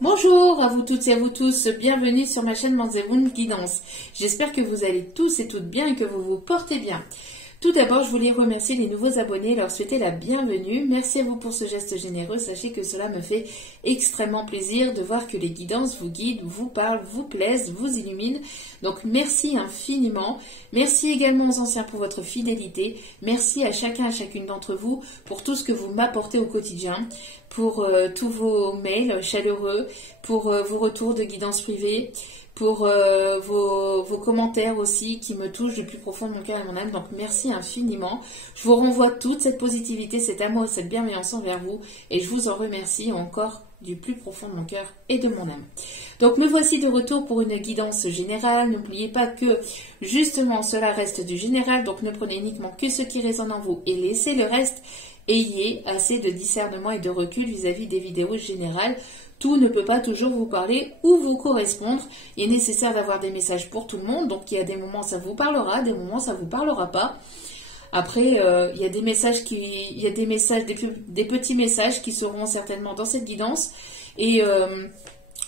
Bonjour à vous toutes et à vous tous, bienvenue sur ma chaîne Manzeboun Guidance. J'espère que vous allez tous et toutes bien et que vous vous portez bien. Tout d'abord, je voulais remercier les nouveaux abonnés et leur souhaiter la bienvenue. Merci à vous pour ce geste généreux. Sachez que cela me fait extrêmement plaisir de voir que les guidances vous guident, vous parlent, vous plaisent, vous illuminent. Donc merci infiniment. Merci également aux anciens pour votre fidélité. Merci à chacun et à chacune d'entre vous pour tout ce que vous m'apportez au quotidien, pour tous vos mails chaleureux, pour vos retours de guidance privée, pour vos commentaires aussi qui me touchent du plus profond de mon cœur et de mon âme. Donc merci infiniment. Je vous renvoie toute cette positivité, cet amour, cette bienveillance envers vous et je vous en remercie encore du plus profond de mon cœur et de mon âme. Donc me voici de retour pour une guidance générale. N'oubliez pas que justement cela reste du général, donc ne prenez uniquement que ce qui résonne en vous et laissez le reste. Ayez assez de discernement et de recul vis-à-vis des vidéos générales. Tout ne peut pas toujours vous parler ou vous correspondre. Il est nécessaire d'avoir des messages pour tout le monde. Donc il y a des moments ça vous parlera, des moments ça vous parlera pas. Après, il y a des messages des petits messages qui seront certainement dans cette guidance et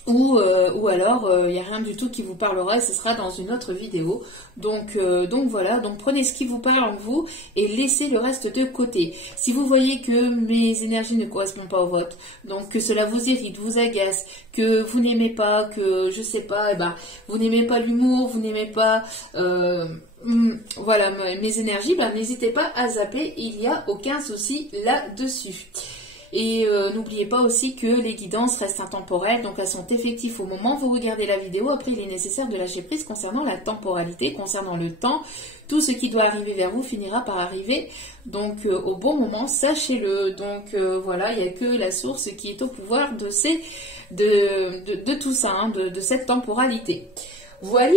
ou alors il n'y a rien du tout qui vous parlera et ce sera dans une autre vidéo. Donc voilà, donc prenez ce qui vous parle en vous et laissez le reste de côté. Si vous voyez que mes énergies ne correspondent pas aux vôtres, donc que cela vous irrite, vous agace, que vous n'aimez pas, que je sais pas, vous n'aimez pas l'humour, vous n'aimez pas voilà mes énergies, n'hésitez pas à zapper, il n'y a aucun souci là-dessus. Et n'oubliez pas aussi que les guidances restent intemporelles, donc elles sont effectives au moment où vous regardez la vidéo. Après, il est nécessaire de lâcher prise concernant la temporalité, concernant le temps. Tout ce qui doit arriver vers vous finira par arriver, donc au bon moment, sachez-le. Donc voilà, il n'y a que la source qui est au pouvoir de tout ça, de cette temporalité. Voilà,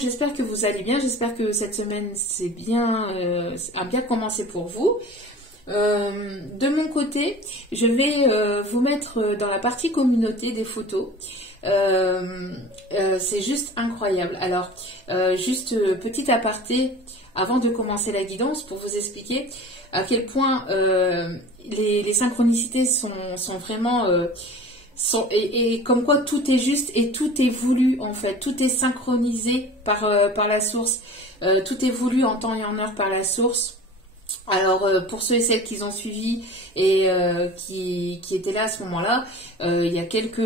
j'espère que vous allez bien, j'espère que cette semaine a bien commencé pour vous. De mon côté, je vais vous mettre dans la partie communauté des photos. C'est juste incroyable. Alors, juste petit aparté avant de commencer la guidance pour vous expliquer à quel point les synchronicités sont vraiment... et comme quoi tout est juste et tout est voulu en fait, tout est synchronisé par la source, tout est voulu en temps et en heure par la source. Alors pour ceux et celles qui ont suivi et qui étaient là à ce moment-là, il y a quelques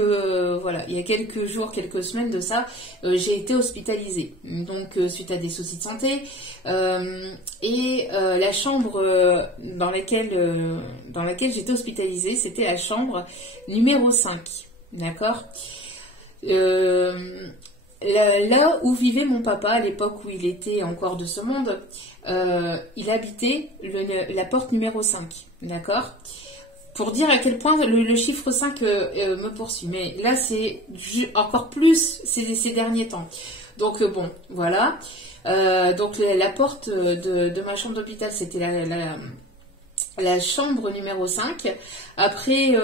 jours, quelques semaines de ça, j'ai été hospitalisée. Donc suite à des soucis de santé la chambre dans laquelle j'étais hospitalisée, c'était la chambre numéro 5. D'accord. Là où vivait mon papa à l'époque où il était encore de ce monde, il habitait la porte numéro 5, d'accord? Pour dire à quel point le chiffre 5 me poursuit. Mais là, c'est encore plus ces derniers temps. Donc bon, voilà. Donc la porte de ma chambre d'hôpital, c'était la chambre numéro 5. Après,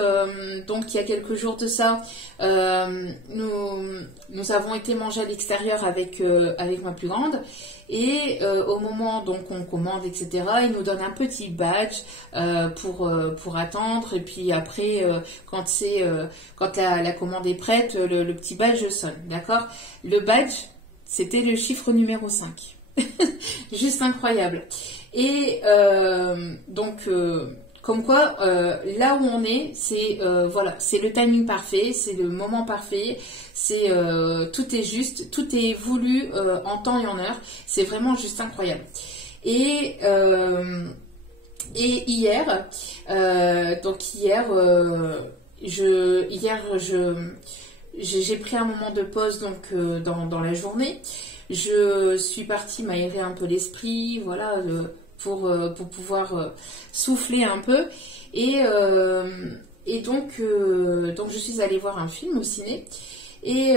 donc il y a quelques jours de ça, nous avons été manger à l'extérieur avec ma plus grande. Et au moment donc on commande, etc., il nous donne un petit badge pour attendre. Et puis après, quand la commande est prête, le petit badge sonne, d'accord? Le badge, c'était le chiffre numéro 5. Juste incroyable. Et comme quoi, là où on est, c'est voilà, c'est le timing parfait, c'est le moment parfait, c'est tout est juste, tout est voulu en temps et en heure. C'est vraiment juste incroyable. Et hier, j'ai pris un moment de pause donc dans la journée. Je suis partie m'aérer un peu l'esprit, voilà, pour pouvoir souffler un peu. Et donc je suis allée voir un film au ciné. Et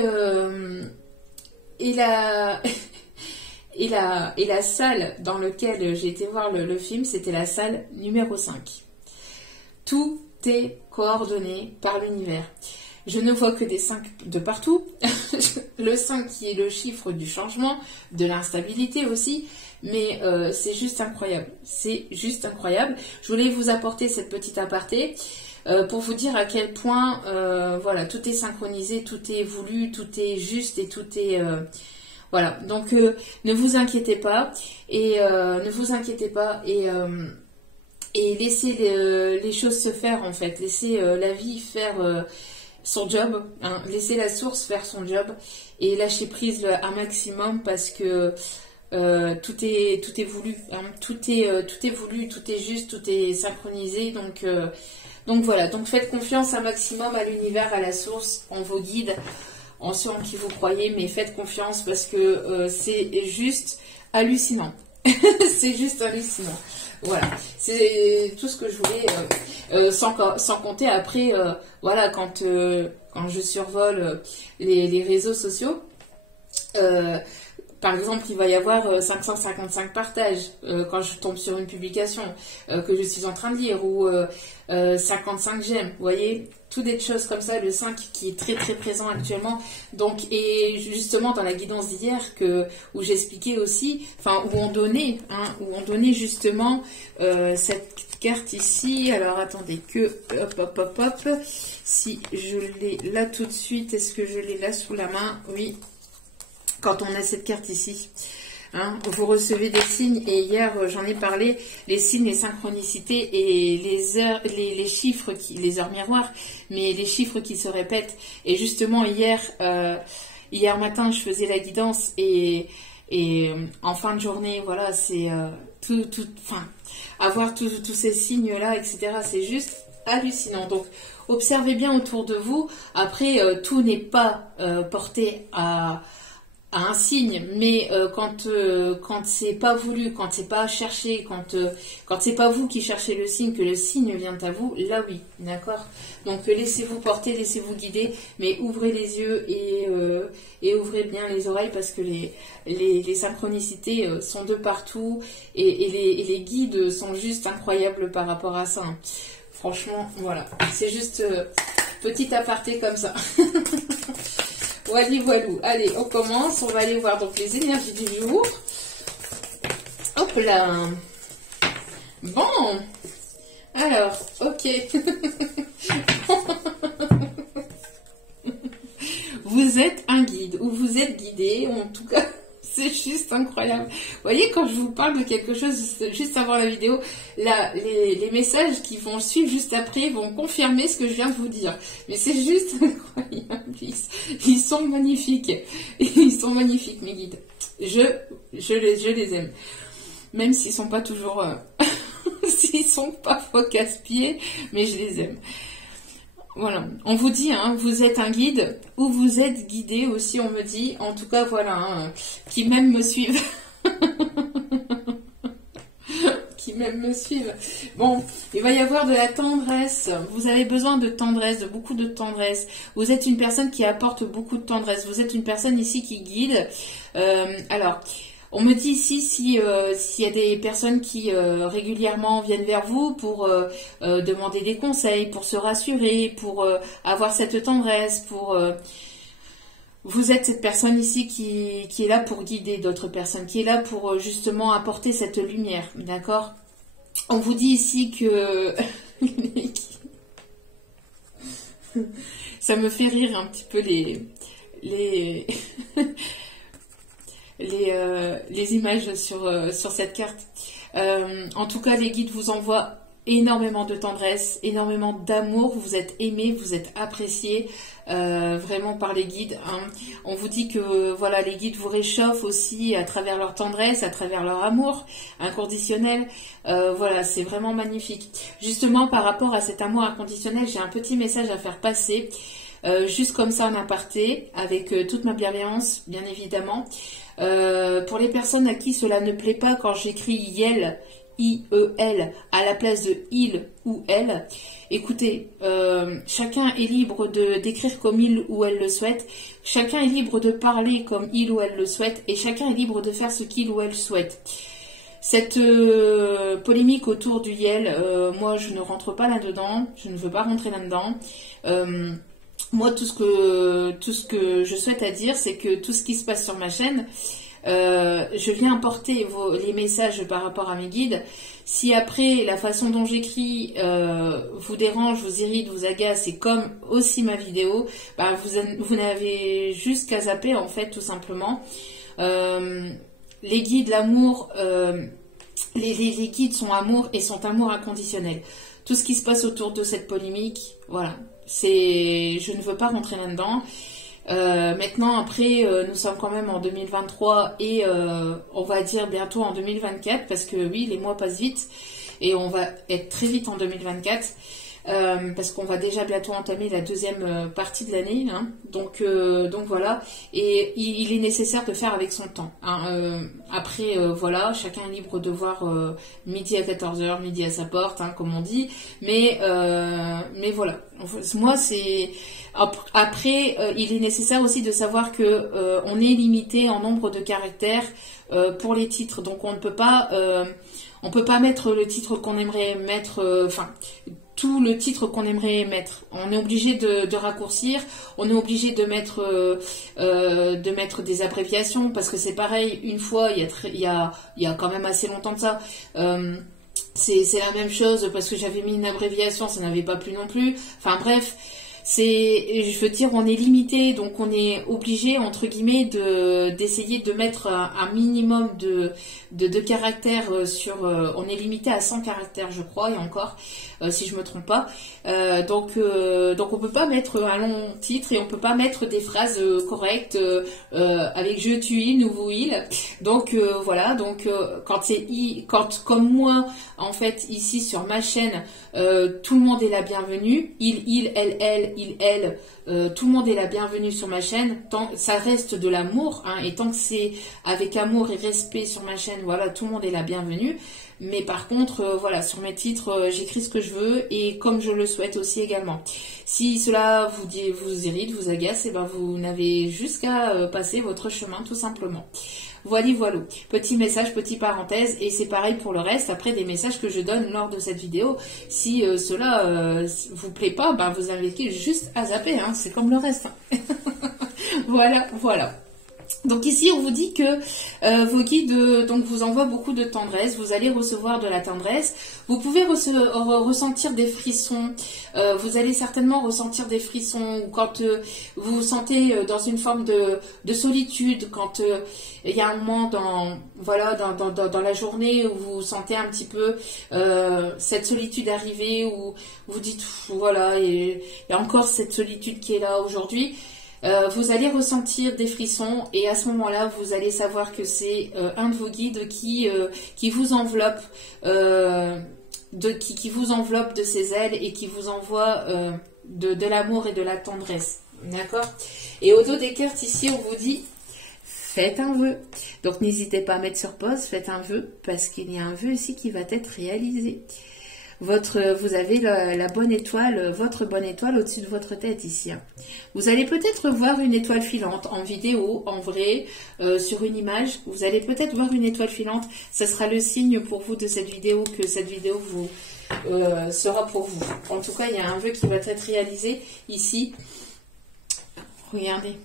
la salle dans laquelle j'ai été voir le film, c'était la salle numéro 5. Tout est coordonné par l'univers. Je ne vois que des 5 de partout. Le 5 qui est le chiffre du changement, de l'instabilité aussi. Mais c'est juste incroyable. C'est juste incroyable. Je voulais vous apporter cette petite aparté. pour vous dire à quel point, voilà, tout est synchronisé, tout est voulu, tout est juste et tout est... voilà, donc ne vous inquiétez pas, et et laissez les choses se faire en fait, laissez la vie faire son job, hein, laissez la source faire son job, et lâchez prise un maximum parce que tout est voulu, hein, tout est voulu, tout est juste, tout est synchronisé, donc voilà, donc faites confiance un maximum à l'univers, à la source, en vos guides, en ceux en qui vous croyez, mais faites confiance parce que c'est juste hallucinant. C'est juste hallucinant. Voilà, c'est tout ce que je voulais, sans compter après, voilà, quand je survole les réseaux sociaux, par exemple, il va y avoir 555 partages quand je tombe sur une publication que je suis en train de lire, ou 55 j'aime, vous voyez, toutes des choses comme ça, le 5 qui est très très présent actuellement. Donc, et justement dans la guidance d'hier où j'expliquais aussi, enfin où on donnait justement cette carte ici. Alors attendez hop, si je l'ai là tout de suite, est-ce que je l'ai là sous la main? Oui. Quand on a cette carte ici, hein, vous recevez des signes, et hier j'en ai parlé, les signes, les synchronicités et les heures, les chiffres, les heures miroirs, mais les chiffres qui se répètent. Et justement hier matin je faisais la guidance, et en fin de journée, voilà, c'est avoir tous ces signes là, etc. C'est juste hallucinant. Donc observez bien autour de vous. Après, tout n'est pas porté à un signe, mais quand c'est pas voulu, quand c'est pas cherché, quand c'est pas vous qui cherchez le signe, que le signe vient à vous, là oui, d'accord. Donc laissez-vous porter, laissez-vous guider, mais ouvrez les yeux et ouvrez bien les oreilles, parce que les synchronicités sont de partout, et les guides sont juste incroyables par rapport à ça. Franchement, voilà, c'est juste petit aparté comme ça. Voilou. Allez, on commence. On va aller voir donc les énergies du jour. Hop là. Bon. Alors, ok. Vous êtes un guide, ou vous êtes guidé, en tout cas, c'est juste incroyable. Vous voyez, quand je vous parle de quelque chose juste avant la vidéo, là, les messages qui vont suivre juste après vont confirmer ce que je viens de vous dire. Mais c'est juste incroyable. Ils sont magnifiques. Ils sont magnifiques, mes guides. Je les aime. Même s'ils sont pas toujours... s'ils sont parfois casse-pieds, mais je les aime. Voilà, on vous dit, hein, vous êtes un guide, ou vous êtes guidé aussi, on me dit. En tout cas, voilà, hein, qui même me suivent. Qui même me suivent. Bon, il va y avoir de la tendresse. Vous avez besoin de tendresse, de beaucoup de tendresse. Vous êtes une personne qui apporte beaucoup de tendresse. Vous êtes une personne ici qui guide. Alors... On me dit ici s'il y a des personnes qui régulièrement viennent vers vous pour demander des conseils, pour se rassurer, pour avoir cette tendresse, vous êtes cette personne ici qui est là pour guider d'autres personnes, qui est là pour justement apporter cette lumière, d'accord? On vous dit ici que... Ça me fait rire un petit peu les images sur cette carte. En tout cas, les guides vous envoient énormément de tendresse, énormément d'amour. Vous êtes aimé, vous êtes apprécié vraiment par les guides, hein. On vous dit que voilà, les guides vous réchauffent aussi à travers leur tendresse, à travers leur amour inconditionnel. Voilà, c'est vraiment magnifique. Justement, par rapport à cet amour inconditionnel, j'ai un petit message à faire passer. Juste comme ça en aparté, avec toute ma bienveillance, bien évidemment. Pour les personnes à qui cela ne plaît pas quand j'écris IEL, I-E-L, à la place de il ou elle, écoutez, chacun est libre d'écrire comme il ou elle le souhaite, chacun est libre de parler comme il ou elle le souhaite, et chacun est libre de faire ce qu'il ou elle souhaite. Cette polémique autour du IEL, moi je ne rentre pas là-dedans, je ne veux pas rentrer là-dedans. Moi, tout ce que je souhaite à dire, c'est que tout ce qui se passe sur ma chaîne, je viens apporter les messages par rapport à mes guides. Si après la façon dont j'écris vous dérange, vous irrite, vous agace, et comme aussi ma vidéo, bah, vous n'avez juste qu'à zapper en fait, tout simplement. Les guides, l'amour, les guides sont amour et sont amour inconditionnel. Tout ce qui se passe autour de cette polémique, voilà, je ne veux pas rentrer là-dedans. Maintenant, après, nous sommes quand même en 2023 et on va dire bientôt en 2024 parce que oui, les mois passent vite et on va être très vite en 2024 parce qu'on va déjà bientôt entamer la deuxième partie de l'année. Hein. Donc voilà, et il est nécessaire de faire avec son temps. Hein. Après, voilà, chacun est libre de voir midi à 14h, midi à sa porte, hein, comme on dit. Mais voilà, moi c'est... Après, il est nécessaire aussi de savoir que on est limité en nombre de caractères pour les titres. Donc on ne peut pas, mettre le titre qu'on aimerait mettre, tout le titre qu'on aimerait mettre. On est obligé de raccourcir, on est obligé de mettre des abréviations parce que c'est pareil. Une fois, il y a quand même assez longtemps de ça. C'est la même chose parce que j'avais mis une abréviation, ça n'avait pas plu non plus. Enfin bref. Je veux dire, on est limité, donc on est obligé, entre guillemets, d'essayer de mettre un minimum de caractères sur... on est limité à 100 caractères, je crois, et encore, si je me trompe pas. Donc on peut pas mettre un long titre et on peut pas mettre des phrases correctes avec je, tu, il, nous, vous, il. Donc voilà, donc quand comme moi, en fait, ici sur ma chaîne, tout le monde est la bienvenue. Il, elle, tout le monde est la bienvenue sur ma chaîne. Ça reste de l'amour, hein, et tant que c'est avec amour et respect sur ma chaîne, voilà, tout le monde est la bienvenue. Mais par contre, voilà, sur mes titres, j'écris ce que je veux et comme je le souhaite aussi également. Si cela vous irrite, vous agace, et ben vous n'avez juste qu'à passer votre chemin tout simplement. Voilà. Petit message, petite parenthèse, et c'est pareil pour le reste. Après, des messages que je donne lors de cette vidéo, si cela vous plaît pas, ben vous avez juste à zapper, hein, c'est comme le reste. Voilà. Donc ici, on vous dit que vos guides donc vous envoient beaucoup de tendresse. Vous allez recevoir de la tendresse. Vous pouvez ressentir des frissons. Vous allez certainement ressentir des frissons quand vous vous sentez dans une forme de solitude. Quand il y a un moment dans la journée où vous sentez un petit peu cette solitude arriver, où vous dites voilà, il y a encore cette solitude qui est là aujourd'hui. Vous allez ressentir des frissons et à ce moment-là, vous allez savoir que c'est un de vos guides qui vous enveloppe, qui vous enveloppe de ses ailes et qui vous envoie de l'amour et de la tendresse. D'accord? Et au dos des cartes, ici, on vous dit faites un vœu. Donc n'hésitez pas à mettre sur pause, faites un vœu parce qu'il y a un vœu ici qui va être réalisé. Vous avez la bonne étoile, votre bonne étoile au-dessus de votre tête ici. Hein. Vous allez peut-être voir une étoile filante en vidéo, en vrai, sur une image. Vous allez peut-être voir une étoile filante. Ce sera le signe pour vous de cette vidéo que cette vidéo sera pour vous. En tout cas, il y a un vœu qui va être réalisé ici. Regardez.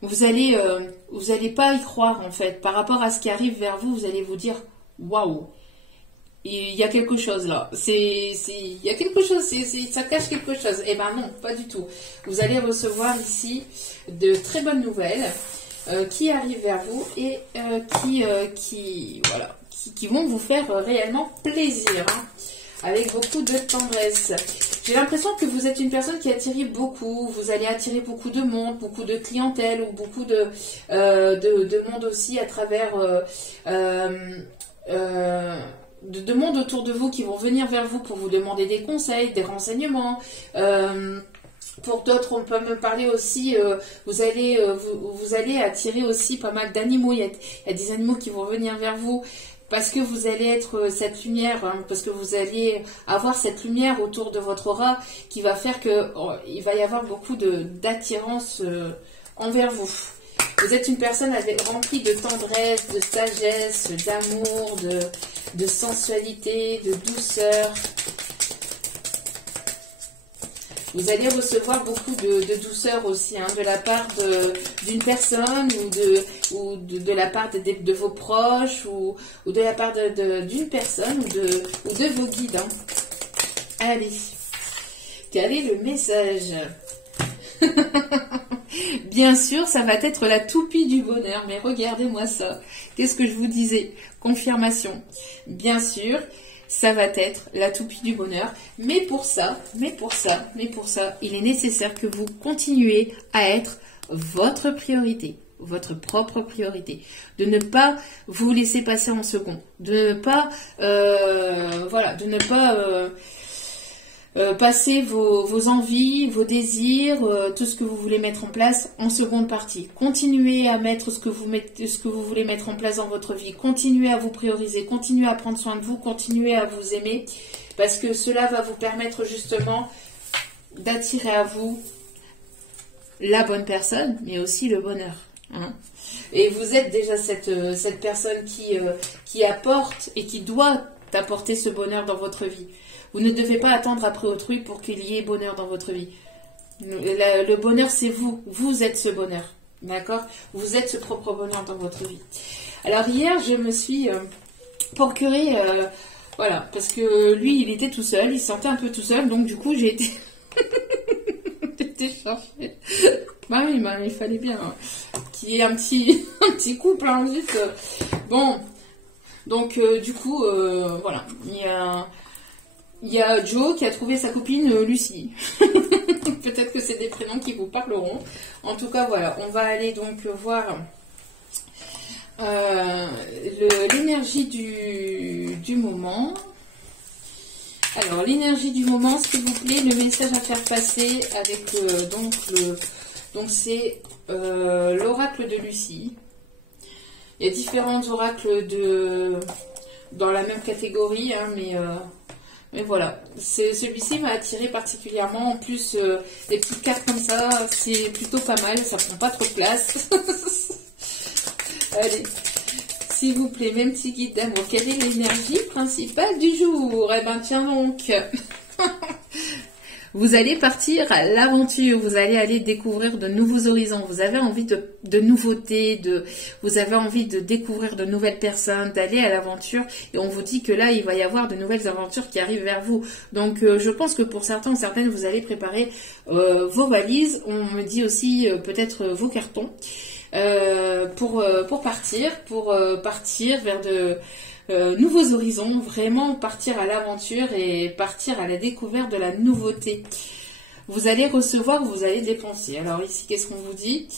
Vous allez pas y croire en fait. Par rapport à ce qui arrive vers vous, vous allez vous dire waouh. Il y a quelque chose là, il y a quelque chose, ça cache quelque chose. Eh ben non, pas du tout. Vous allez recevoir ici de très bonnes nouvelles qui arrivent vers vous et qui vont vous faire réellement plaisir, hein, avec beaucoup de tendresse. J'ai l'impression que vous êtes une personne qui attire beaucoup, vous allez attirer beaucoup de monde, beaucoup de clientèle ou beaucoup de monde aussi à travers... de monde autour de vous qui vont venir vers vous pour vous demander des conseils, des renseignements. Pour d'autres, on peut me parler aussi, vous allez attirer aussi pas mal d'animaux. Il y a des animaux qui vont venir vers vous parce que vous allez être cette lumière, hein, parce que vous allez avoir cette lumière autour de votre aura qui va faire que il va y avoir beaucoup d'attirance envers vous. Vous êtes une personne remplie de tendresse, de sagesse, d'amour, de sensualité, de douceur. Vous allez recevoir beaucoup de douceur aussi, hein, de la part d'une personne ou de la part de vos proches ou de la part d'une personne ou de vos guides. Hein. Allez, quel est le message? Bien sûr, ça va être la toupie du bonheur, mais regardez-moi ça. Qu'est-ce que je vous disais? Confirmation. Bien sûr, ça va être la toupie du bonheur, mais pour ça, il est nécessaire que vous continuez à être votre priorité, votre propre priorité, de ne pas vous laisser passer en second, de ne pas, de ne pas passer vos envies, vos désirs, tout ce que vous voulez mettre en place en seconde partie. Continuez à mettre ce que vous voulez mettre en place dans votre vie. Continuez à vous prioriser, continuez à prendre soin de vous, continuez à vous aimer, parce que cela va vous permettre justement d'attirer à vous la bonne personne, mais aussi le bonheur. Hein. Et vous êtes déjà cette personne qui apporte et qui doit apporter ce bonheur dans votre vie. Vous ne devez pas attendre après autrui pour qu'il y ait bonheur dans votre vie. Le bonheur, c'est vous. Vous êtes ce bonheur. D'accord? Vous êtes ce propre bonheur dans votre vie. Alors hier, je me suis procuré... voilà, parce que lui, il était tout seul. Il se sentait un peu tout seul. Donc du coup, j'ai été... j'étais chercher. Bah oui, bah, il fallait bien qu'il y ait un petit couple. Hein, juste. Bon. Donc du coup, voilà. Il y a Joe qui a trouvé sa copine Lucie. Peut-être que c'est des prénoms qui vous parleront. En tout cas, voilà. On va aller donc voir l'énergie du moment. Alors, l'énergie du moment, s'il vous plaît, le message à faire passer avec donc c'est l'oracle de Lucie. Il y a différents oracles dans la même catégorie, hein, mais voilà, celui-ci m'a attiré particulièrement. En plus, les petites cartes comme ça, c'est plutôt pas mal, ça prend pas trop de place. Allez, s'il vous plaît, même petit guide d'amour, quelle est l'énergie principale du jour? Eh ben tiens donc. Vous allez partir à l'aventure, vous allez aller découvrir de nouveaux horizons, vous avez envie de nouveautés, vous avez envie de découvrir de nouvelles personnes, d'aller à l'aventure, et on vous dit que là, il va y avoir de nouvelles aventures qui arrivent vers vous. Donc, je pense que pour certains ou certaines, vous allez préparer vos valises, on me dit aussi peut-être vos cartons, pour partir vers de... nouveaux horizons, vraiment partir à l'aventure et partir à la découverte de la nouveauté. Vous allez recevoir, vous allez dépenser. Alors ici, qu'est-ce qu'on vous dit?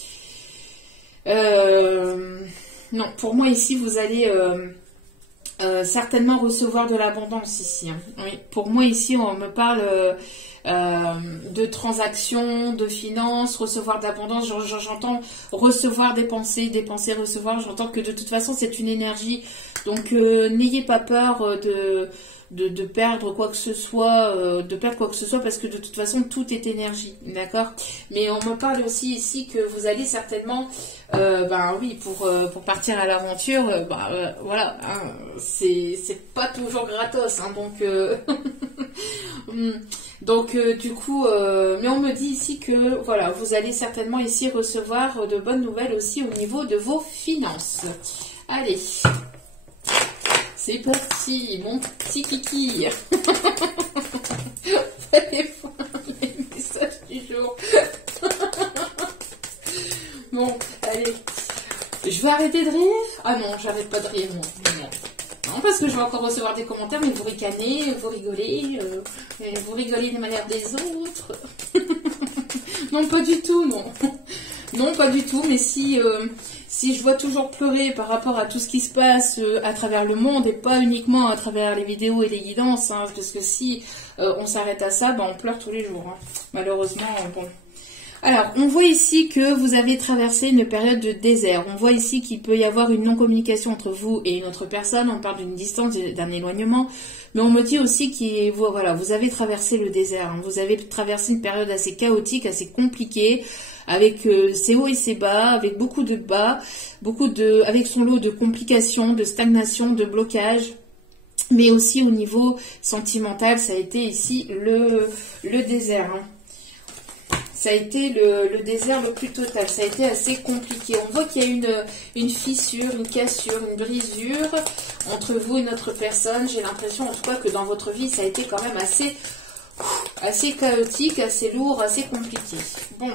Non, pour moi ici, vous allez certainement recevoir de l'abondance ici. Hein. Oui, pour moi ici, on me parle de transactions, de finances, recevoir d'abondance. J'entends recevoir, dépenser, recevoir. J'entends que de toute façon, c'est une énergie. Donc, n'ayez pas peur de perdre quoi que ce soit, parce que de toute façon, tout est énergie, d'accord? Mais on me parle aussi ici que vous allez certainement, pour partir à l'aventure, voilà, hein, c'est pas toujours gratos, hein, donc, du coup, mais on me dit ici que, voilà, vous allez certainement ici recevoir de bonnes nouvelles aussi au niveau de vos finances. Allez, c'est parti, mon petit kiki. Allez voir les messages du jour. Bon, allez, je vais arrêter de rire. Ah non, j'arrête pas de rire, non. Non, parce que je vais encore recevoir des commentaires, mais vous ricanez, vous rigolez des manières des autres. Non, pas du tout, non. Non, pas du tout, mais si je dois toujours pleurer par rapport à tout ce qui se passe à travers le monde, et pas uniquement à travers les vidéos et les guidances, hein, parce que si on s'arrête à ça, on pleure tous les jours. Hein. Malheureusement, bon... Alors, on voit ici que vous avez traversé une période de désert. On voit ici qu'il peut y avoir une non-communication entre vous et une autre personne. On parle d'une distance, d'un éloignement. Mais on me dit aussi que voilà, vous avez traversé le désert. Hein. Vous avez traversé une période assez chaotique, assez compliquée, avec ses hauts et ses bas, avec beaucoup de bas, avec son lot de complications, de stagnation, de blocage. Mais aussi au niveau sentimental, ça a été ici le désert. Hein. ça a été le désert le plus total. Ça a été assez compliqué. On voit qu'il y a une fissure, une cassure, une brisure entre vous et notre personne. J'ai l'impression en tout cas que dans votre vie, ça a été quand même assez chaotique, assez lourd, assez compliqué. Bon,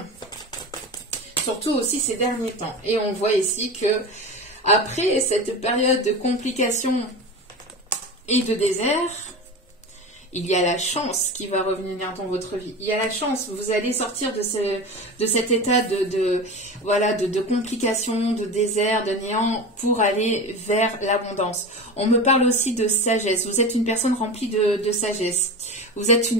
surtout aussi ces derniers temps. Et on voit ici que après cette période de complications et de désert, il y a la chance qui va revenir dans votre vie. Il y a la chance, vous allez sortir de cet état de complications, de désert, de néant pour aller vers l'abondance. On me parle aussi de sagesse. Vous êtes une personne remplie de sagesse. Vous êtes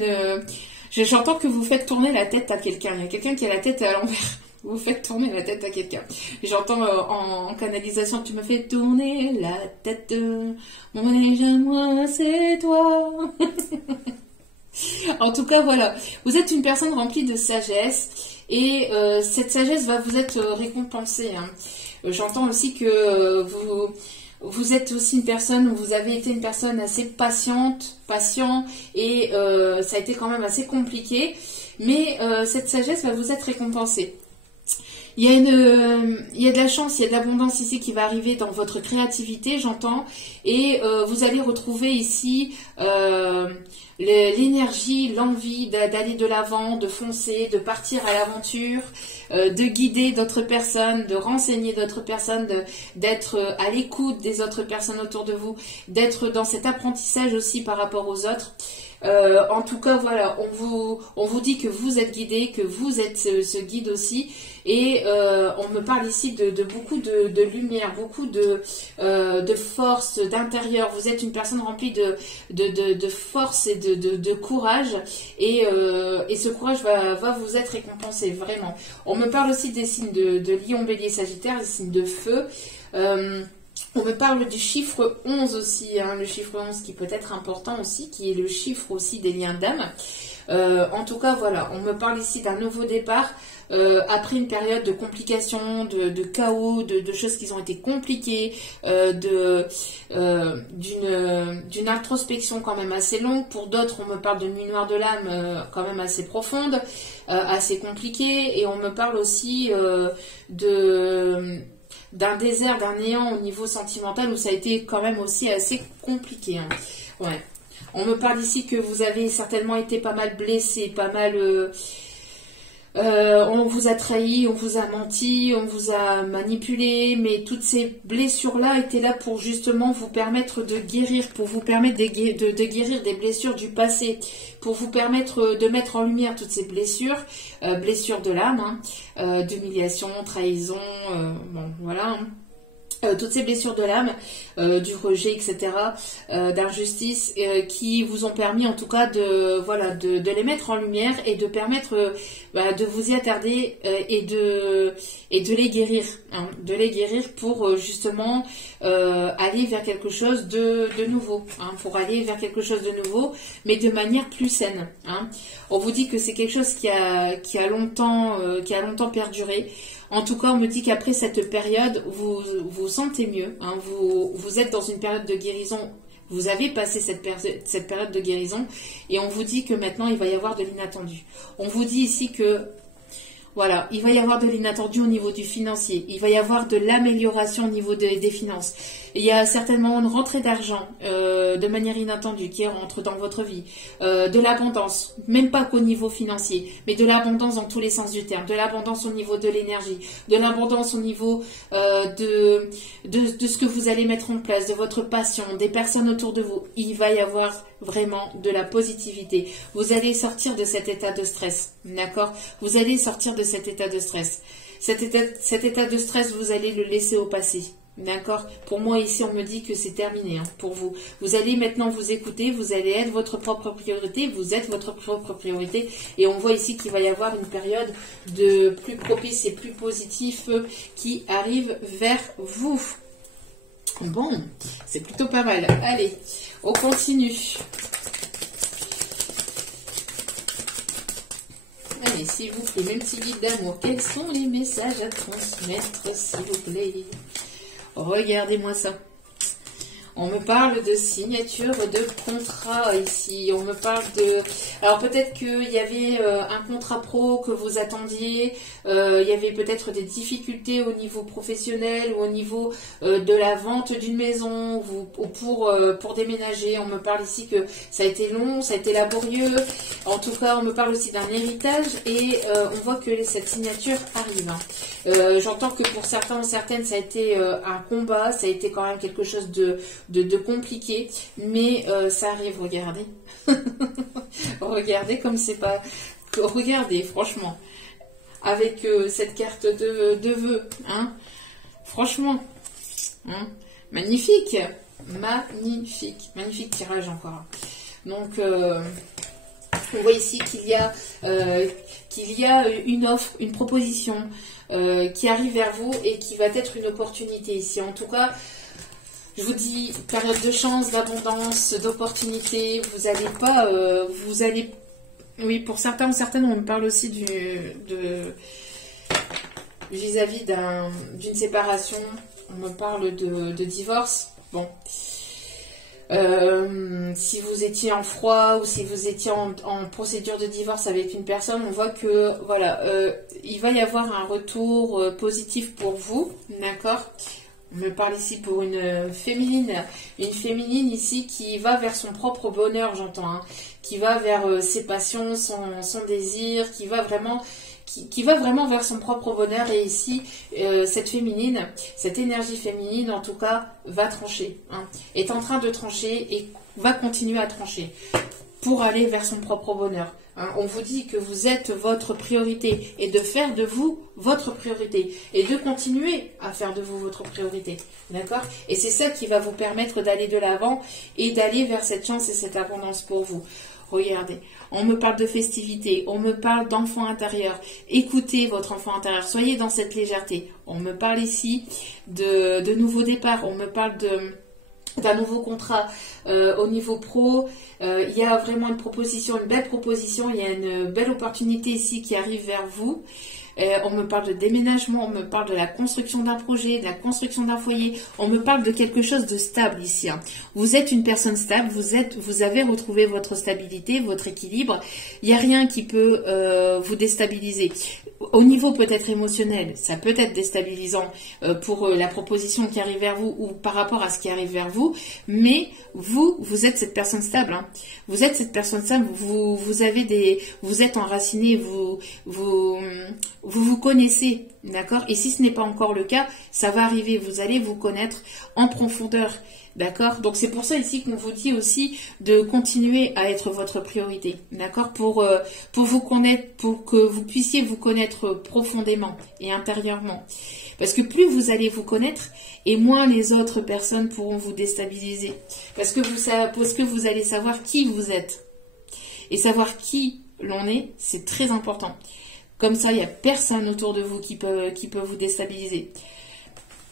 j'entends que vous faites tourner la tête à quelqu'un. Il y a quelqu'un qui a la tête à l'envers. Vous faites tourner la tête à quelqu'un. J'entends en canalisation, tu me fais tourner la tête. Mon neige à moi, c'est toi. En tout cas, voilà. Vous êtes une personne remplie de sagesse. Et cette sagesse va vous être récompensée. Hein. J'entends aussi que vous êtes aussi une personne, vous avez été une personne assez patient. Et ça a été quand même assez compliqué. Mais cette sagesse va vous être récompensée. Il y a de la chance, il y a de l'abondance ici qui va arriver dans votre créativité, j'entends. Et vous allez retrouver ici l'énergie, l'envie d'aller de l'avant, de foncer, de partir à l'aventure, de guider d'autres personnes, de renseigner d'autres personnes, d'être à l'écoute des autres personnes autour de vous, d'être dans cet apprentissage aussi par rapport aux autres. En tout cas, voilà, on vous dit que vous êtes guidé, que vous êtes ce guide aussi. Et on me parle ici de beaucoup de lumière, beaucoup de force, d'intérieur. Vous êtes une personne remplie de force et de courage. Et ce courage va vous être récompensé, vraiment. On me parle aussi des signes de Lion, Bélier, Sagittaire, des signes de feu. On me parle du chiffre 11 aussi, hein, le chiffre 11 qui peut être important aussi, qui est le chiffre aussi des liens d'âme. En tout cas, voilà, on me parle ici d'un nouveau départ après une période de complications, de chaos, de choses qui ont été compliquées, d'une introspection quand même assez longue. Pour d'autres, on me parle de nuit noire de l'âme quand même assez profonde, assez compliquée. Et on me parle aussi d'un désert, d'un néant au niveau sentimental où ça a été quand même aussi assez compliqué. Hein. Ouais. On me parle ici que vous avez certainement été pas mal blessé, pas mal... on vous a trahi, on vous a menti, on vous a manipulé, mais toutes ces blessures-là étaient là pour justement vous permettre de guérir, pour vous permettre de guérir des blessures du passé, pour vous permettre de mettre en lumière toutes ces blessures, blessures de l'âme, hein, d'humiliation, trahison, bon voilà, hein. Toutes ces blessures de l'âme, du rejet, etc., d'injustice, qui vous ont permis en tout cas de les mettre en lumière et de permettre de vous y attarder et de les guérir, hein, de les guérir pour justement aller vers quelque chose de nouveau, hein, pour aller vers quelque chose de nouveau, mais de manière plus saine. Hein. On vous dit que c'est quelque chose qui a longtemps perduré. En tout cas, on me dit qu'après cette période, vous vous sentez mieux. Hein, vous êtes dans une période de guérison. Vous avez passé cette période de guérison. Et on vous dit que maintenant, il va y avoir de l'inattendu. On vous dit ici que, voilà, il va y avoir de l'inattendu au niveau du financier. Il va y avoir de l'amélioration au niveau des finances. Il y a certainement une rentrée d'argent de manière inattendue qui rentre dans votre vie. De l'abondance, même pas qu'au niveau financier, mais de l'abondance dans tous les sens du terme. De l'abondance au niveau de l'énergie, de l'abondance au niveau de ce que vous allez mettre en place, de votre passion, des personnes autour de vous. Il va y avoir vraiment de la positivité. Vous allez sortir de cet état de stress, d'accord? Vous allez sortir de cet état de stress. Cet état de stress, vous allez le laisser au passé. D'accord? Pour moi, ici, on me dit que c'est terminé, hein, pour vous. Vous allez maintenant vous écouter, vous allez être votre propre priorité, vous êtes votre propre priorité. Et on voit ici qu'il va y avoir une période de plus propice et plus positif qui arrive vers vous. Bon, c'est plutôt pas mal. Allez, on continue. Allez, s'il vous plaît, mes petits guides d'amour, quels sont les messages à transmettre, s'il vous plaît? Regardez-moi ça. On me parle de signature de contrat ici. On me parle de... Alors peut-être qu'il y avait un contrat pro que vous attendiez. Il y avait peut-être des difficultés au niveau professionnel ou au niveau de la vente d'une maison ou pour déménager. On me parle ici que ça a été long, ça a été laborieux. En tout cas, on me parle aussi d'un héritage et on voit que cette signature arrive. Hein. J'entends que pour certains ou certaines, ça a été un combat, ça a été quand même quelque chose de compliqué, mais ça arrive, regardez. Regardez comme c'est pas... Regardez, franchement, avec cette carte de vœux, hein, franchement, hein, magnifique, magnifique tirage encore. Donc, on voit ici qu'il y a une offre, une proposition qui arrive vers vous et qui va être une opportunité ici. En tout cas, je vous dis, période de chance, d'abondance, d'opportunité. Oui, pour certains ou certaines, on me parle aussi vis-à-vis d'une séparation. On me parle de divorce. Bon. Si vous étiez en froid ou si vous étiez en procédure de divorce avec une personne, on voit que voilà, il va y avoir un retour positif pour vous, d'accord? On me parle ici pour une féminine ici qui va vers son propre bonheur, j'entends, hein, qui va vers ses passions, son désir, qui va vraiment vers son propre bonheur. Et ici, cette énergie féminine, en tout cas, va trancher, hein, est en train de trancher et va continuer à trancher pour aller vers son propre bonheur. Hein. On vous dit que vous êtes votre priorité et de faire de vous votre priorité et de continuer à faire de vous votre priorité. D'accord? Et c'est ça qui va vous permettre d'aller de l'avant et d'aller vers cette chance et cette abondance pour vous. Regardez, on me parle de festivité, on me parle d'enfant intérieur. Écoutez votre enfant intérieur, soyez dans cette légèreté. On me parle ici de nouveaux départs, on me parle d'un nouveau contrat au niveau pro. Il y a vraiment une proposition, une belle proposition, il y a une belle opportunité ici qui arrive vers vous. On me parle de déménagement, on me parle de la construction d'un projet, de la construction d'un foyer, on me parle de quelque chose de stable ici. Hein. Vous êtes une personne stable, vous avez retrouvé votre stabilité, votre équilibre. Il n'y a rien qui peut vous déstabiliser. Au niveau peut-être émotionnel, ça peut être déstabilisant pour la proposition qui arrive vers vous ou par rapport à ce qui arrive vers vous, mais vous êtes cette personne stable. Hein. Vous êtes cette personne stable, vous êtes enraciné, vous connaissez, d'accord? Et si ce n'est pas encore le cas, ça va arriver, vous allez vous connaître en profondeur, d'accord? Donc c'est pour ça ici qu'on vous dit aussi de continuer à être votre priorité, d'accord? Pour vous connaître, pour que vous puissiez vous connaître profondément et intérieurement. Parce que plus vous allez vous connaître, et moins les autres personnes pourront vous déstabiliser. Parce que vous allez savoir qui vous êtes. Et savoir qui l'on est, c'est très important. Comme ça, il n'y a personne autour de vous qui peut vous déstabiliser.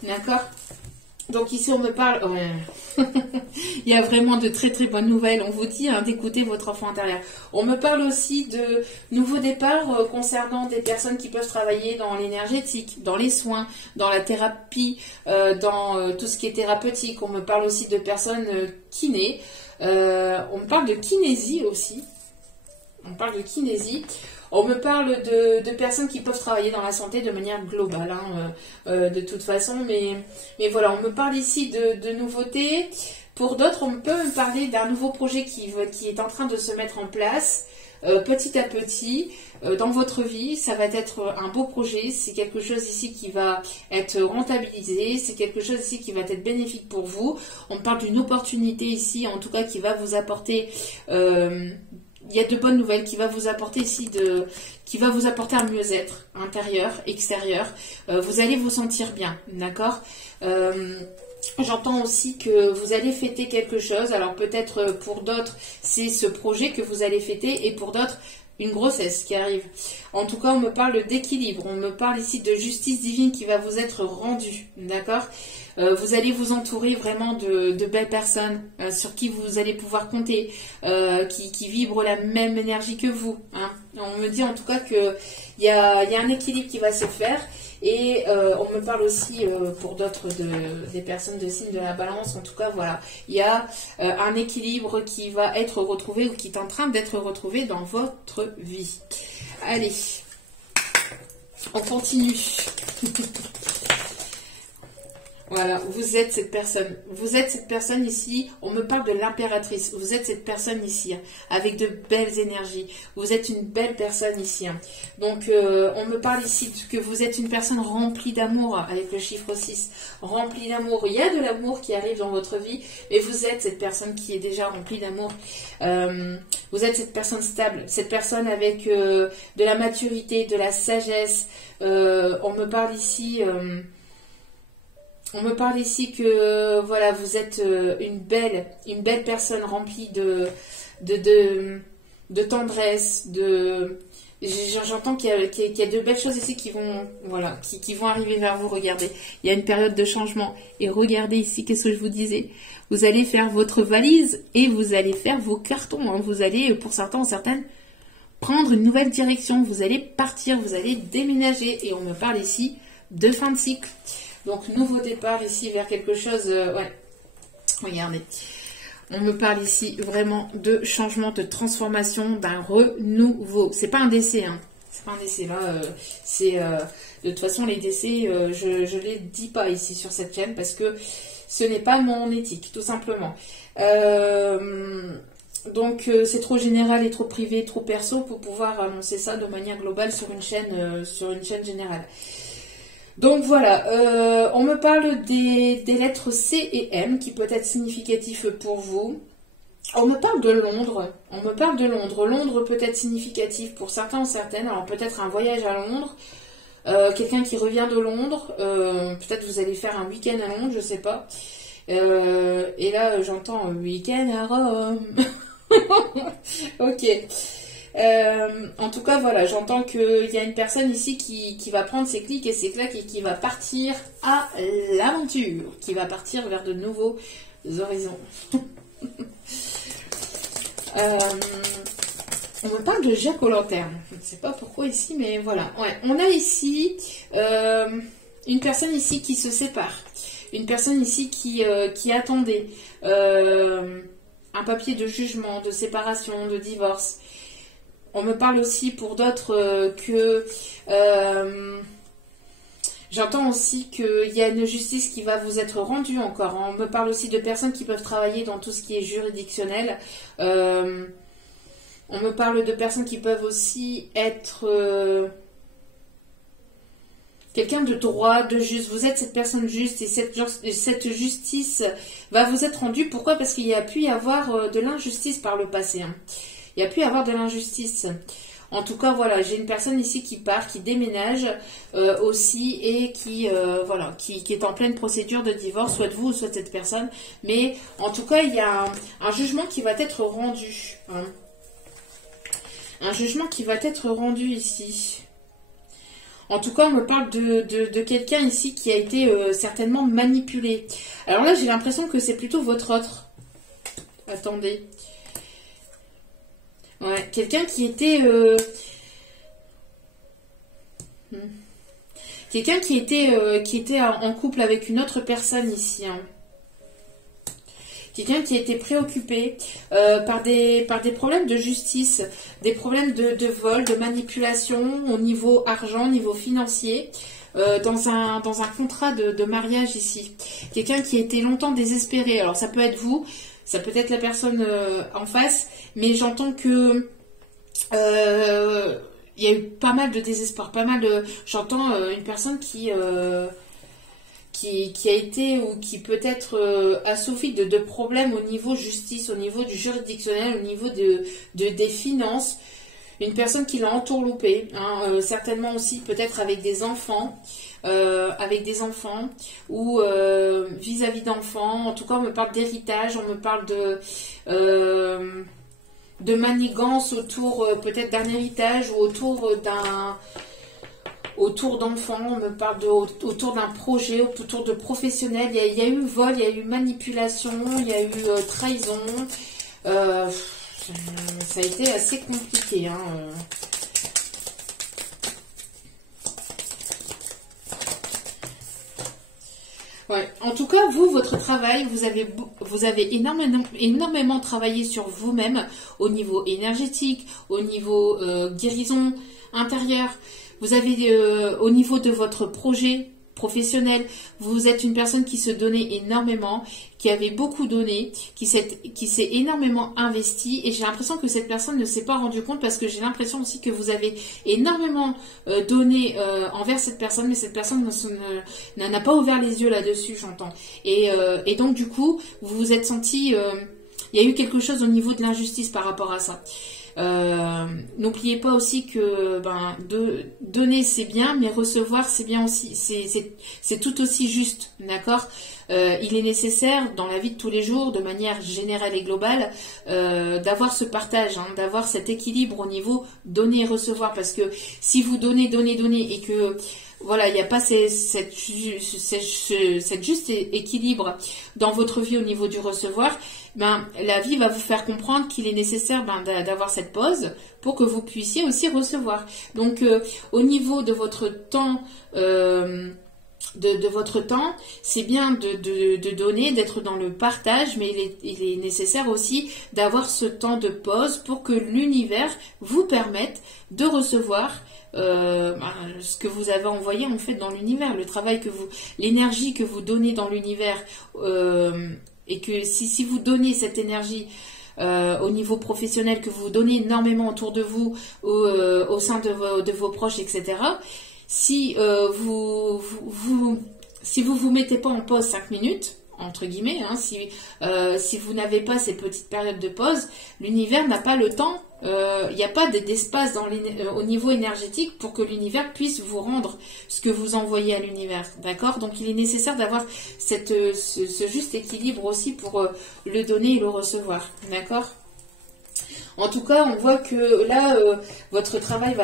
D'accord? Donc ici, on me parle... Ouais. Il y a vraiment de très très bonnes nouvelles. On vous dit hein, d'écouter votre enfant intérieur. On me parle aussi de nouveaux départs concernant des personnes qui peuvent travailler dans l'énergétique, dans les soins, dans la thérapie, dans tout ce qui est thérapeutique. On me parle aussi de personnes kiné. On me parle de kinésie aussi. On parle de kinésie. On me parle de personnes qui peuvent travailler dans la santé de manière globale, hein, de toute façon. Mais voilà, on me parle ici de nouveautés. Pour d'autres, on peut me parler d'un nouveau projet qui est en train de se mettre en place petit à petit dans votre vie. Ça va être un beau projet. C'est quelque chose ici qui va être rentabilisé. C'est quelque chose ici qui va être bénéfique pour vous. On me parle d'une opportunité ici, en tout cas, qui va vous apporter... il y a de bonnes nouvelles qui va vous apporter ici qui va vous apporter un mieux-être intérieur, extérieur. Vous allez vous sentir bien, d'accord? J'entends aussi que vous allez fêter quelque chose. Alors peut-être pour d'autres, c'est ce projet que vous allez fêter et pour d'autres, une grossesse qui arrive. En tout cas, on me parle d'équilibre. On me parle ici de justice divine qui va vous être rendue, d'accord? Vous allez vous entourer vraiment de belles personnes sur qui vous allez pouvoir compter, qui vibrent la même énergie que vous. Hein. On me dit en tout cas qu'il y a un équilibre qui va se faire. Et on me parle aussi pour d'autres des personnes de signe de la balance. En tout cas, voilà, il y a un équilibre qui va être retrouvé ou qui est en train d'être retrouvé dans votre vie. Allez, on continue. Voilà, vous êtes cette personne. Vous êtes cette personne ici. On me parle de l'impératrice. Vous êtes cette personne ici, hein, avec de belles énergies. Vous êtes une belle personne ici. Hein. Donc, on me parle ici que vous êtes une personne remplie d'amour, avec le chiffre 6. Remplie d'amour. Il y a de l'amour qui arrive dans votre vie, mais vous êtes cette personne qui est déjà remplie d'amour. Vous êtes cette personne stable, cette personne avec de la maturité, de la sagesse. On me parle ici... On me parle ici que voilà, vous êtes une belle personne remplie de tendresse, j'entends qu'il y a de belles choses ici qui vont voilà, qui vont arriver vers vous. Regardez, il y a une période de changement et regardez ici, qu'est-ce que je vous disais? Vous allez faire votre valise et vous allez faire vos cartons. Hein. Vous allez, pour certains ou certaines, prendre une nouvelle direction. Vous allez partir, vous allez déménager et on me parle ici de fin de cycle. Donc, nouveau départ ici vers quelque chose... ouais, regardez. On me parle ici vraiment de changement, de transformation, d'un renouveau. C'est pas un décès, hein. C'est pas un décès, là. De toute façon, les décès, je les dis pas ici sur cette chaîne parce que ce n'est pas mon éthique, tout simplement. Donc, c'est trop général et trop privé, trop perso pour pouvoir annoncer ça de manière globale sur une chaîne générale. Donc voilà, on me parle des lettres C et M qui peut être significatif pour vous. On me parle de Londres. On me parle de Londres. Londres peut être significatif pour certains ou certaines. Alors peut-être un voyage à Londres. Quelqu'un qui revient de Londres. Peut-être vous allez faire un week-end à Londres, je sais pas. Et là, j'entends un week-end à Rome. Ok. En tout cas, voilà, j'entends qu'il y a une personne ici qui va prendre ses clics et ses claques et qui va partir à l'aventure, qui va partir vers de nouveaux horizons. On me parle de Jacques aux lanternes. Je ne sais pas pourquoi ici, mais voilà. Ouais, on a ici une personne ici qui se sépare. Une personne ici qui attendait un papier de jugement, de séparation, de divorce. On me parle aussi pour d'autres que j'entends aussi qu'il y a une justice qui va vous être rendue encore. On me parle aussi de personnes qui peuvent travailler dans tout ce qui est juridictionnel. On me parle de personnes qui peuvent aussi être quelqu'un de droit, de juste. Vous êtes cette personne juste et cette justice va vous être rendue. Pourquoi? Parce qu'il y a pu y avoir de l'injustice par le passé. Hein. Il y a pu y avoir de l'injustice. En tout cas, voilà, j'ai une personne ici qui part, qui déménage aussi et qui est en pleine procédure de divorce, soit de vous, soit de cette personne. Mais en tout cas, il y a un jugement qui va être rendu. Hein. Un jugement qui va être rendu ici. En tout cas, on me parle de quelqu'un ici qui a été certainement manipulé. Alors là, j'ai l'impression que c'est plutôt votre autre. Attendez. Ouais, quelqu'un qui était... Quelqu'un qui était en couple avec une autre personne ici. Hein. Quelqu'un qui était préoccupé par des problèmes de justice, des problèmes de vol, de manipulation au niveau argent, au niveau financier, dans un contrat de mariage ici. Quelqu'un qui a été longtemps désespéré. Alors ça peut être vous, ça peut être la personne en face, mais j'entends que il y a eu pas mal de désespoir, j'entends une personne qui a été ou qui peut être assouvie de problèmes au niveau justice, au niveau du juridictionnel, au niveau des finances. Une personne qui l'a entourloupé, hein, certainement aussi peut-être avec des enfants, ou vis-à-vis d'enfants. En tout cas, on me parle d'héritage, on me parle de manigance autour peut-être d'un héritage ou autour autour d'enfants, on me parle autour d'un projet, autour de professionnels. Il y a eu vol, il y a eu manipulation, il y a eu trahison. Ça a été assez compliqué, hein. Ouais. En tout cas, vous, votre travail, vous avez énormément travaillé sur vous-même au niveau énergétique, au niveau guérison intérieure. Vous avez au niveau de votre projet professionnel, vous êtes une personne qui se donnait énormément, qui avait beaucoup donné, qui s'est énormément investi, et j'ai l'impression que cette personne ne s'est pas rendue compte, parce que j'ai l'impression aussi que vous avez énormément donné envers cette personne, mais cette personne n'a pas ouvert les yeux là-dessus, j'entends. Et donc du coup, vous vous êtes senti, il y a eu quelque chose au niveau de l'injustice par rapport à ça. N'oubliez pas aussi que donner c'est bien, mais recevoir c'est bien aussi, c'est tout aussi juste, d'accord. Il est nécessaire dans la vie de tous les jours, de manière générale et globale, d'avoir ce partage, hein, d'avoir cet équilibre au niveau donner et recevoir, parce que si vous donnez et que voilà, il n'y a pas cette juste équilibre dans votre vie au niveau du recevoir, la vie va vous faire comprendre qu'il est nécessaire d'avoir cette pause pour que vous puissiez aussi recevoir. Donc, au niveau de votre temps, c'est bien de donner, d'être dans le partage, mais il est nécessaire aussi d'avoir ce temps de pause pour que l'univers vous permette de recevoir ce que vous avez envoyé en fait dans l'univers, le travail l'énergie que vous donnez dans l'univers, et que si vous donnez cette énergie au niveau professionnel, que vous donnez énormément autour de vous, au sein de vos proches, etc. Si vous vous mettez pas en pause 5 minutes, entre guillemets, hein, si vous n'avez pas ces petites périodes de pause, l'univers n'a pas le temps, il n'y a pas d'espace au niveau énergétique pour que l'univers puisse vous rendre ce que vous envoyez à l'univers, d'accord? Donc il est nécessaire d'avoir ce juste équilibre aussi pour le donner et le recevoir, d'accord? En tout cas, on voit que là, votre travail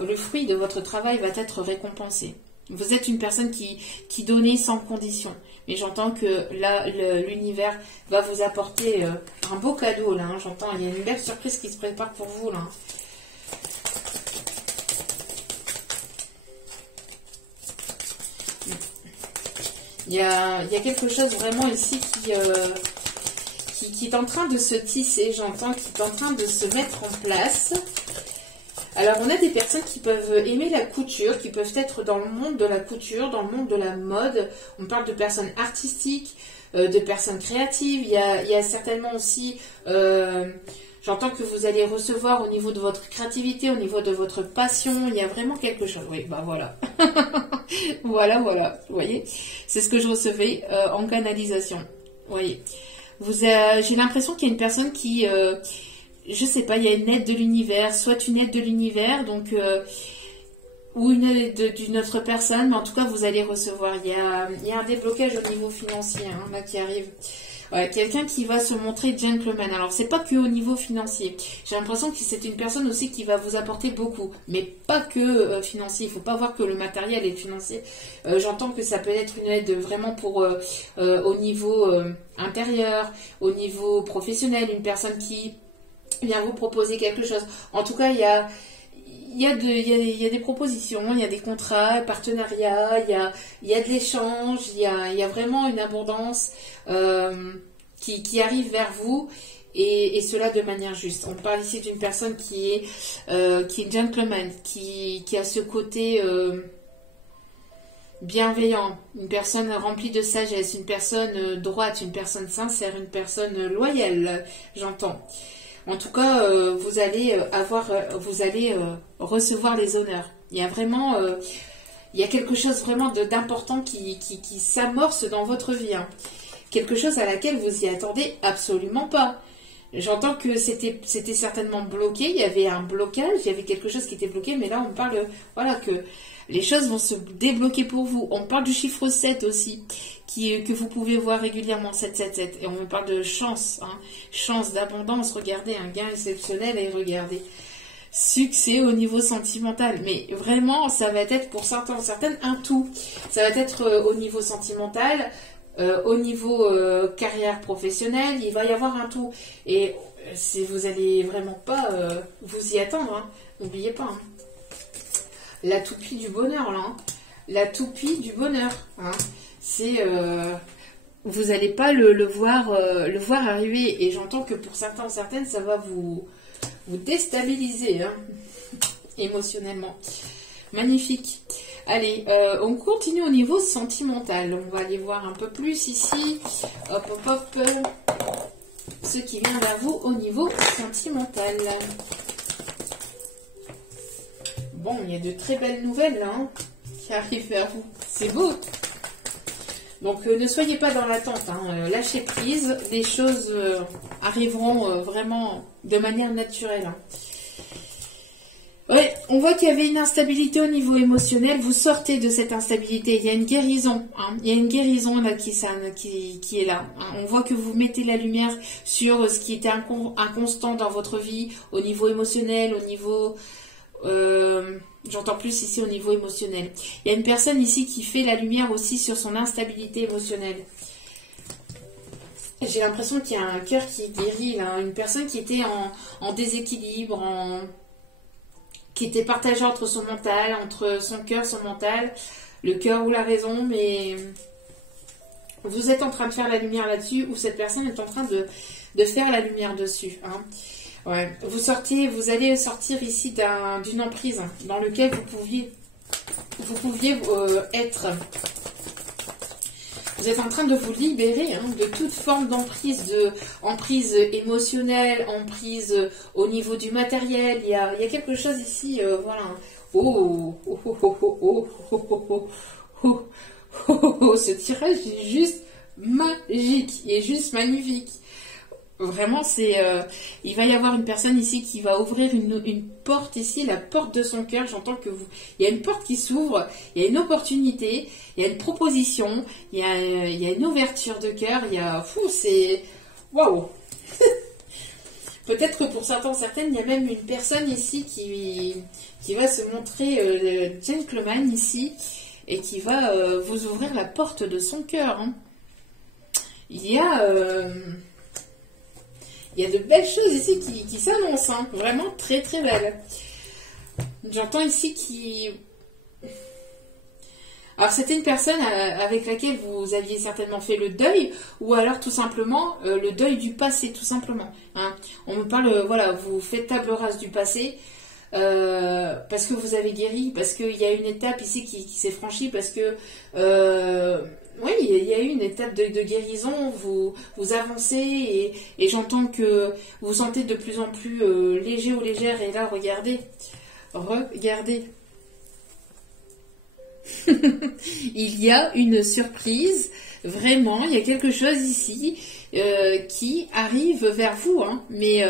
le fruit de votre travail va être récompensé. Vous êtes une personne qui donnait sans condition. Mais j'entends que là, l'univers va vous apporter un beau cadeau, là. Hein, j'entends, il y a une belle surprise qui se prépare pour vous, là. Il y a quelque chose vraiment ici qui est en train de se tisser, j'entends, qui est en train de se mettre en place. Alors, on a des personnes qui peuvent aimer la couture, qui peuvent être dans le monde de la couture, dans le monde de la mode. On parle de personnes artistiques, de personnes créatives. Il y a certainement aussi, j'entends que vous allez recevoir au niveau de votre créativité, au niveau de votre passion. Il y a vraiment quelque chose. Oui, bah voilà. Voilà. Vous voyez, c'est ce que je recevais en canalisation. Vous voyez. J'ai l'impression qu'il y a une personne qui... je sais pas, il y a une aide de l'univers, soit une aide de l'univers, donc ou une aide d'une autre personne, mais en tout cas vous allez recevoir. Il y a un déblocage au niveau financier, hein, là qui arrive. Ouais, quelqu'un qui va se montrer gentleman. Alors c'est pas que au niveau financier. J'ai l'impression que c'est une personne aussi qui va vous apporter beaucoup, mais pas que financier. Il faut pas voir que le matériel est financier. J'entends que ça peut être une aide vraiment pour au niveau intérieur, au niveau professionnel, une personne qui vient vous proposer quelque chose. En tout cas, il y a des propositions, il y a des contrats, partenariats, il y a de l'échange, il y a vraiment une abondance qui arrive vers vous, et cela de manière juste. On parle ici d'une personne qui est gentleman, qui a ce côté bienveillant, une personne remplie de sagesse, une personne droite, une personne sincère, une personne loyale, j'entends. En tout cas, vous allez recevoir les honneurs. Il y a vraiment, il y a quelque chose vraiment d'important qui s'amorce dans votre vie. Hein. Quelque chose à laquelle vous y attendez absolument pas. J'entends que c'était certainement bloqué. Il y avait un blocage, il y avait quelque chose qui était bloqué. Mais là, on parle, voilà, que les choses vont se débloquer pour vous. On parle du chiffre 7 aussi, que vous pouvez voir régulièrement, 777. Et on parle de chance, hein, chance, d'abondance. Regardez, un gain exceptionnel, et regardez. succès au niveau sentimental. Mais vraiment, ça va être pour certains, certaines un tout. Ça va être au niveau sentimental, au niveau carrière professionnelle, il va y avoir un tout. Et vous allez vraiment pas vous y attendre, hein. N'oubliez pas. Hein. La toupie du bonheur, là. Hein. La toupie du bonheur. Hein. C'est... vous n'allez pas le voir arriver. Et j'entends que pour certains, certaines, ça va vous déstabiliser hein, émotionnellement. Magnifique. Allez, on continue au niveau sentimental. On va aller voir un peu plus ici. Hop, hop, hop. Ce qui vient vers vous au niveau sentimental. Bon, il y a de très belles nouvelles là, hein, qui arrivent vers vous. C'est beau. Donc, ne soyez pas dans l'attente. Hein. Lâchez prise. Les choses arriveront vraiment de manière naturelle. Hein. Ouais, on voit qu'il y avait une instabilité au niveau émotionnel. Vous sortez de cette instabilité. Il y a une guérison. Hein. Il y a une guérison là qui est là. Hein. On voit que vous mettez la lumière sur ce qui était inconstant dans votre vie, au niveau émotionnel, au niveau... j'entends plus ici au niveau émotionnel. Il y a une personne ici qui fait la lumière aussi sur son instabilité émotionnelle. J'ai l'impression qu'il y a un cœur qui guérit là. Une personne qui était en déséquilibre, qui était partagée entre son mental, entre son cœur, son mental, le cœur ou la raison, mais vous êtes en train de faire la lumière là-dessus, ou cette personne est en train de faire la lumière dessus. Hein. Ouais. Vous allez sortir ici d'une emprise dans laquelle vous pouviez être. Vous êtes en train de vous libérer hein, de toute forme d'emprise, emprise émotionnelle, emprise au niveau du matériel. Il y a quelque chose ici, voilà. Ce tirage est juste magique, il est juste magnifique. Vraiment, il va y avoir une personne ici qui va ouvrir une porte ici, la porte de son cœur. J'entends que il y a une porte qui s'ouvre, il y a une opportunité, il y a une proposition, il y a une ouverture de cœur. C'est waouh. Peut-être que pour certains, certaines, il y a même une personne ici qui va se montrer gentleman ici et qui va vous ouvrir la porte de son cœur. Hein. Il y a de belles choses ici qui s'annoncent, hein. Vraiment très très belles. J'entends ici Alors c'était une personne avec laquelle vous aviez certainement fait le deuil, ou alors tout simplement le deuil du passé, tout simplement. Hein. On me parle, voilà, vous faites table rase du passé, parce que vous avez guéri, parce qu'il y a une étape ici qui s'est franchie, parce que... oui, il y a eu une étape de guérison, vous avancez et j'entends que vous sentez de plus en plus léger ou légère. Et là, regardez. Il y a une surprise, vraiment, il y a quelque chose ici qui arrive vers vous. Hein. Mais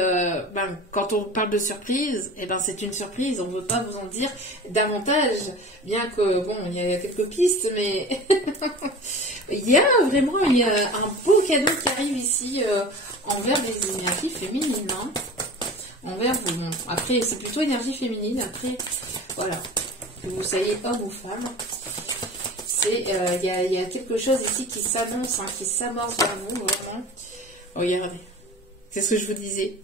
quand on parle de surprise, c'est une surprise, on ne veut pas vous en dire davantage, bien que, bon, il y a quelques pistes, mais il y a vraiment un beau cadeau qui arrive ici envers les énergies féminines. Hein. Envers vous. Bon. Après, c'est plutôt énergie féminine, après, voilà. Que vous soyez homme ou femme, il y a quelque chose ici qui s'annonce, hein, qui s'amorce vers vous, vraiment. Regardez, c'est ce que je vous disais.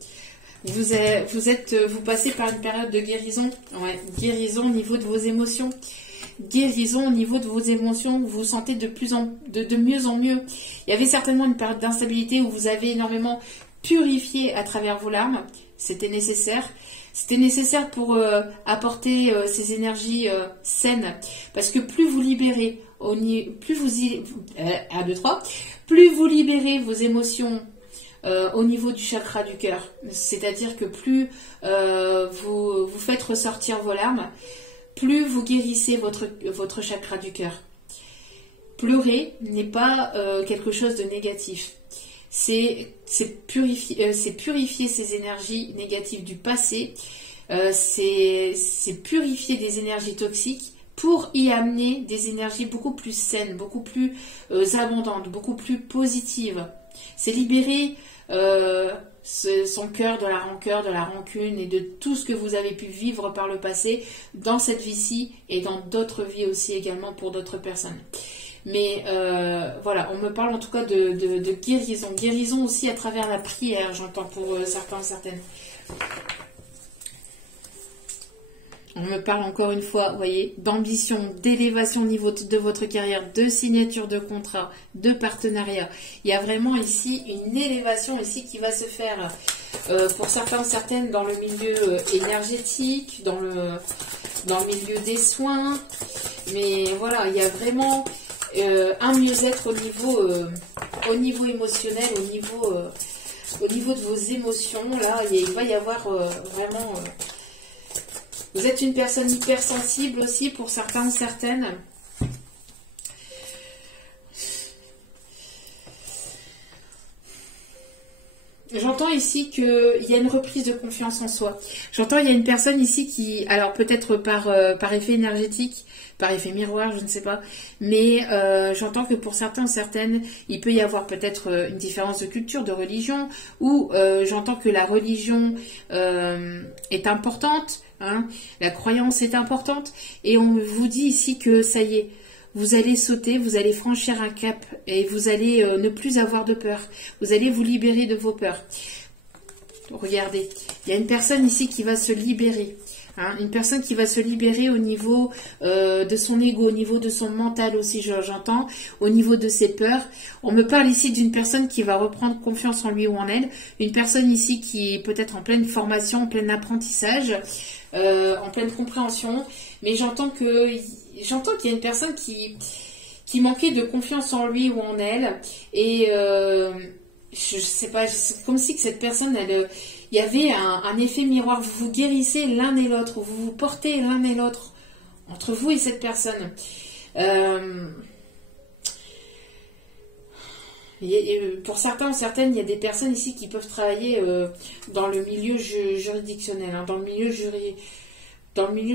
Vous passez par une période de guérison, ouais, guérison au niveau de vos émotions, guérison au niveau de vos émotions. Vous vous sentez de mieux en mieux. Il y avait certainement une période d'instabilité où vous avez énormément purifié à travers vos larmes. C'était nécessaire. C'était nécessaire pour apporter ces énergies saines. Parce que plus vous libérez, plus vous libérez vos émotions au niveau du chakra du cœur. C'est-à-dire que plus vous faites ressortir vos larmes, plus vous guérissez votre chakra du cœur. Pleurer n'est pas quelque chose de négatif. C'est purifier ces énergies négatives du passé, c'est purifier des énergies toxiques pour y amener des énergies beaucoup plus saines, beaucoup plus abondantes, beaucoup plus positives. C'est libérer son cœur de la rancœur, de la rancune et de tout ce que vous avez pu vivre par le passé dans cette vie-ci et dans d'autres vies aussi également pour d'autres personnes. Mais voilà, on me parle en tout cas de guérison. Guérison aussi à travers la prière, j'entends pour certains, certaines. On me parle encore une fois, vous voyez, d'ambition, d'élévation au niveau de votre carrière, de signature de contrat, de partenariat. Il y a vraiment ici une élévation ici qui va se faire pour certains, certaines dans le milieu énergétique, dans le milieu des soins. Mais voilà, il y a vraiment un mieux-être au niveau émotionnel, au niveau de vos émotions. Là, il va y avoir vraiment... Vous êtes une personne hypersensible aussi pour certains, certaines. J'entends ici qu'il y a une reprise de confiance en soi. J'entends il y a une personne ici qui, alors peut-être par effet énergétique, par effet miroir, je ne sais pas, mais j'entends que pour certains, certaines, il peut y avoir peut-être une différence de culture, de religion, ou j'entends que la religion est importante, hein, la croyance est importante, et on vous dit ici que ça y est, vous allez sauter, vous allez franchir un cap et vous allez ne plus avoir de peur. Vous allez vous libérer de vos peurs. Regardez, il y a une personne ici qui va se libérer. Hein, une personne qui va se libérer au niveau de son ego, au niveau de son mental aussi, j'entends, au niveau de ses peurs. On me parle ici d'une personne qui va reprendre confiance en lui ou en elle. Une personne ici qui est peut-être en pleine formation, en plein apprentissage, en pleine compréhension. Mais j'entends qu'il y a une personne qui manquait de confiance en lui ou en elle. Et je sais pas, c'est comme si que cette personne, il y avait un effet miroir. Vous vous guérissez l'un et l'autre, vous vous portez l'un et l'autre entre vous et cette personne. Pour certains ou certaines, il y a des personnes ici qui peuvent travailler dans le milieu juridictionnel, hein, dans le milieu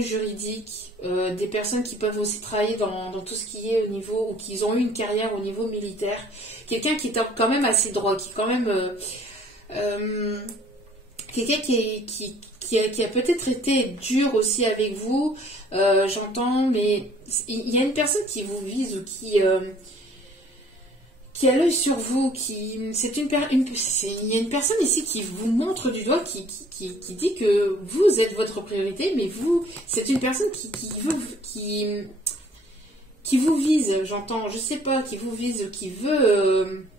juridique, des personnes qui peuvent aussi travailler dans tout ce qui est au niveau, ou qui ont eu une carrière au niveau militaire. Quelqu'un qui est quand même assez droit, qui est quand même... quelqu'un qui a peut-être été dur aussi avec vous, j'entends, mais il y a une personne qui vous vise ou qui a l'œil sur vous, il y a une personne ici qui vous montre du doigt, qui dit que vous êtes votre priorité, mais c'est une personne qui vous vise, j'entends, je sais pas, qui vous vise, qui veut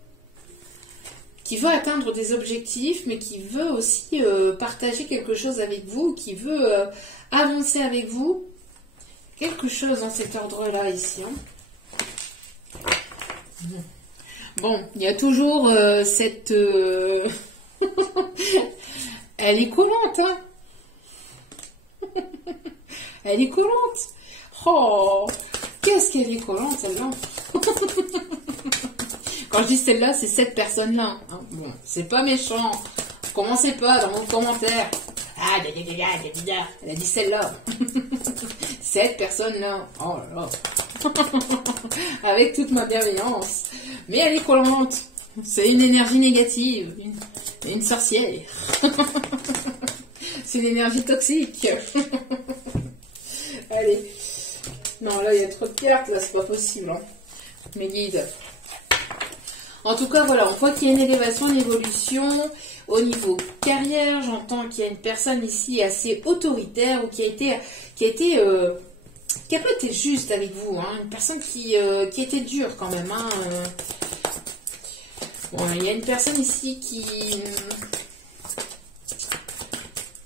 atteindre des objectifs, mais qui veut aussi partager quelque chose avec vous, qui veut avancer avec vous, quelque chose dans cet ordre-là ici. Hein. Bon, il y a toujours cette... Elle est collante, hein. Elle est collante. Oh, qu'est-ce qu'elle est collante, celle-là. Quand je dis celle-là, c'est cette personne-là. Hein. Bon, c'est pas méchant. Commencez pas dans vos commentaires. Ah, elle a dit celle-là. Cette personne-là. Oh là là. Avec toute ma bienveillance. Mais elle est collante. C'est une énergie négative. Une sorcière. C'est une énergie toxique. Allez. Non, là, il y a trop de cartes. Là, c'est pas possible. Hein. Mes guides. En tout cas, voilà. On voit qu'il y a une élévation, une évolution. Au niveau carrière, j'entends qu'il y a une personne ici assez autoritaire ou qui a pas été juste avec vous, hein, une personne qui était dure quand même. Hein, Bon, il y a une personne ici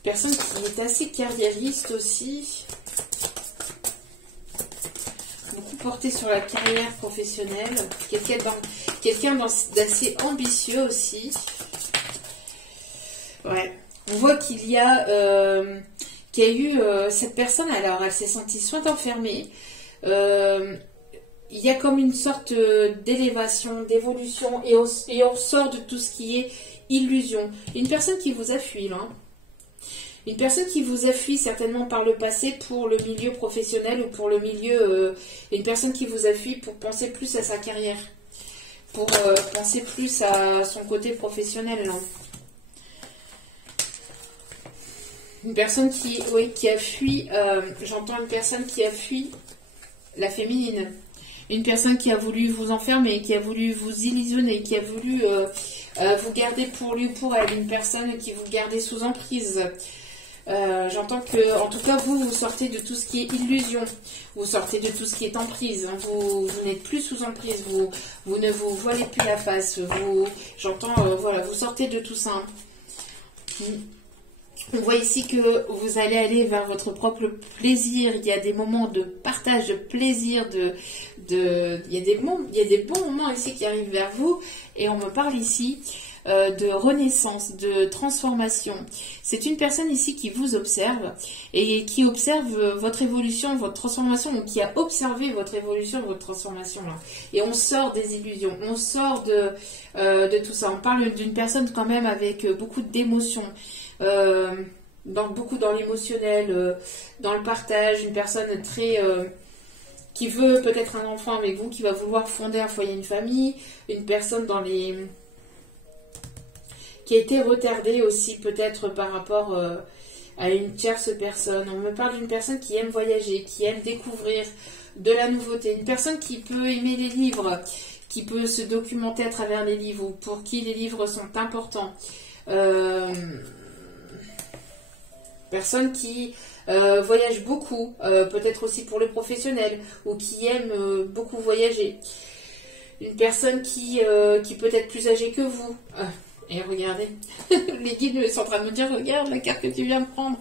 personne qui est assez carriériste aussi, beaucoup porté sur la carrière professionnelle, quelqu'un d'assez ambitieux aussi. Ouais, on voit qu'il y a eu cette personne, alors elle s'est sentie soit enfermée, il y a comme une sorte d'élévation, d'évolution, et on sort de tout ce qui est illusion. Une personne qui vous a fui, là. Une personne qui vous a fui certainement par le passé pour le milieu professionnel ou pour le milieu... une personne qui vous a fui pour penser plus à sa carrière, pour penser plus à son côté professionnel, là. Une personne qui, oui, qui a fui, j'entends une personne qui a fui la féminine. Une personne qui a voulu vous enfermer, qui a voulu vous illusionner, qui a voulu vous garder pour lui ou pour elle. Une personne qui vous gardait sous emprise. J'entends que, en tout cas, vous sortez de tout ce qui est illusion. Vous sortez de tout ce qui est emprise. Vous n'êtes plus sous emprise. Vous ne vous voilez plus la face. J'entends, voilà, vous sortez de tout ça. On voit ici que vous allez aller vers votre propre plaisir. Il y a des moments de partage, de plaisir, il y a des bons moments ici qui arrivent vers vous. Et on me parle ici de renaissance, de transformation. C'est une personne ici qui vous observe et qui observe votre évolution, votre transformation, ou qui a observé votre évolution, votre transformation là. Et on sort des illusions, on sort de tout ça. On parle d'une personne quand même avec beaucoup d'émotions. Beaucoup dans l'émotionnel, dans le partage, une personne très qui veut peut-être un enfant avec vous, qui va vouloir fonder un foyer, une famille, une personne qui a été retardée aussi peut-être par rapport à une tierce personne. On me parle d'une personne qui aime voyager, qui aime découvrir de la nouveauté, une personne qui peut aimer les livres, qui peut se documenter à travers les livres, ou pour qui les livres sont importants. Personne qui voyage beaucoup, peut-être aussi pour le professionnel, ou qui aime beaucoup voyager. Une personne qui peut être plus âgée que vous. Et regardez, les guides sont en train de me dire, regarde la carte que tu viens de prendre.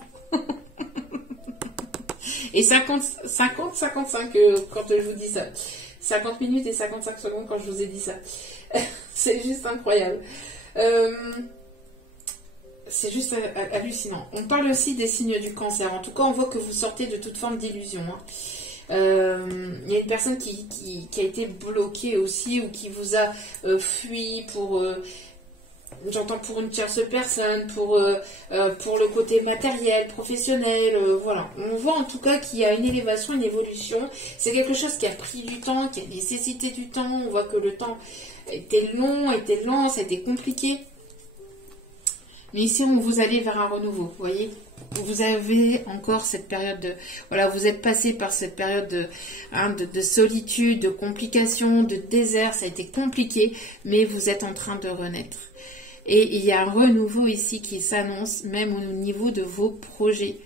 Et 55 quand je vous dis ça. 50 minutes et 55 secondes quand je vous ai dit ça. C'est juste incroyable. C'est juste hallucinant. On parle aussi des signes du cancer. En tout cas, on voit que vous sortez de toute forme d'illusion. Il y a une personne qui a été bloquée aussi, ou qui vous a fui pour... J'entends pour une tierce personne, pour le côté matériel, professionnel, voilà. On voit en tout cas qu'il y a une élévation, une évolution. C'est quelque chose qui a pris du temps, qui a nécessité du temps. On voit que le temps était long, ça a été compliqué. Mais ici, on vous allez vers un renouveau, vous voyez. Vous avez encore cette période de... Voilà, vous êtes passé par cette période de solitude, de complications, de désert. Ça a été compliqué, mais vous êtes en train de renaître. Et il y a un renouveau ici qui s'annonce, même au niveau de vos projets.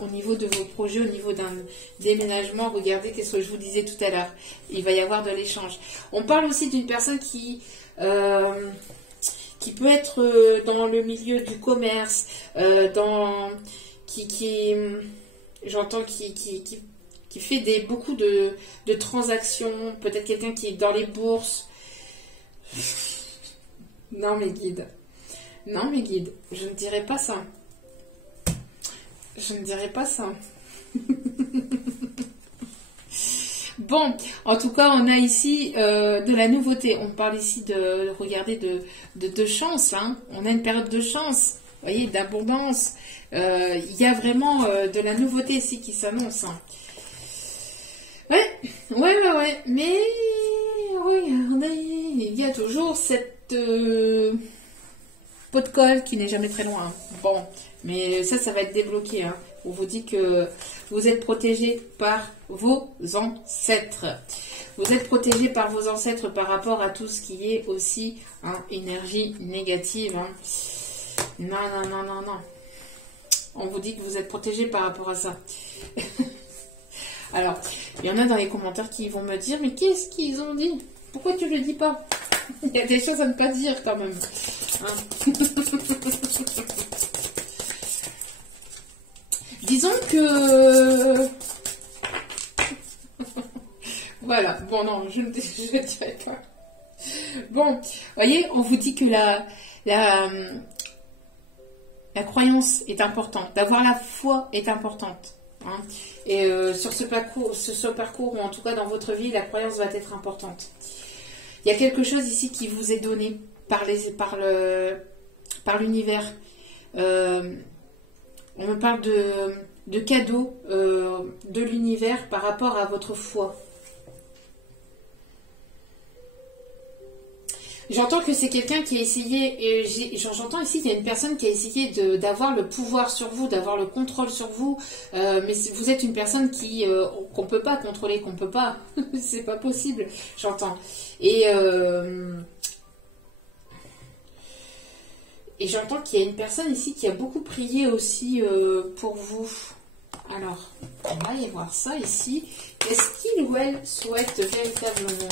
Au niveau de vos projets, au niveau d'un déménagement. Regardez ce que je vous disais tout à l'heure. Il va y avoir de l'échange. On parle aussi d'une personne qui peut être dans le milieu du commerce, j'entends qui fait beaucoup de transactions, peut-être quelqu'un qui est dans les bourses. Non mes guides, je ne dirais pas ça. Bon, en tout cas, on a ici de la nouveauté. On parle ici regardez, de chance. On a une période de chance, vous voyez, d'abondance. Il y a vraiment de la nouveauté ici qui s'annonce. Ouais. Mais regardez, il y a toujours cette pot de colle qui n'est jamais très loin. Bon, mais ça va être débloqué. On vous dit que vous êtes protégé par vos ancêtres. Vous êtes protégé par vos ancêtres par rapport à tout ce qui est aussi énergie négative. Non. On vous dit que vous êtes protégé par rapport à ça. Alors, il y en a dans les commentaires qui vont me dire, mais qu'est-ce qu'ils ont dit? Pourquoi tu le dis pas? Il y a des choses à ne pas dire quand même. Disons que... Voilà. Bon, non, je ne dirais pas. Bon, vous voyez, on vous dit que la croyance est importante. D'avoir la foi est importante. Et sur ce parcours, ou en tout cas dans votre vie, la croyance va être importante. Il y a quelque chose ici qui vous est donné par l'univers. On me parle de cadeaux de l'univers par rapport à votre foi. J'entends que c'est quelqu'un qui a essayé, j'entends ici qu'il y a une personne qui a essayé d'avoir le pouvoir sur vous, d'avoir le contrôle sur vous, mais vous êtes une personne qu'on peut pas contrôler, qu'on peut pas, c'est pas possible, j'entends. Et j'entends qu'il y a une personne ici qui a beaucoup prié aussi pour vous. Alors, on va aller voir ça ici. Est-ce qu'il ou elle souhaite véritablement...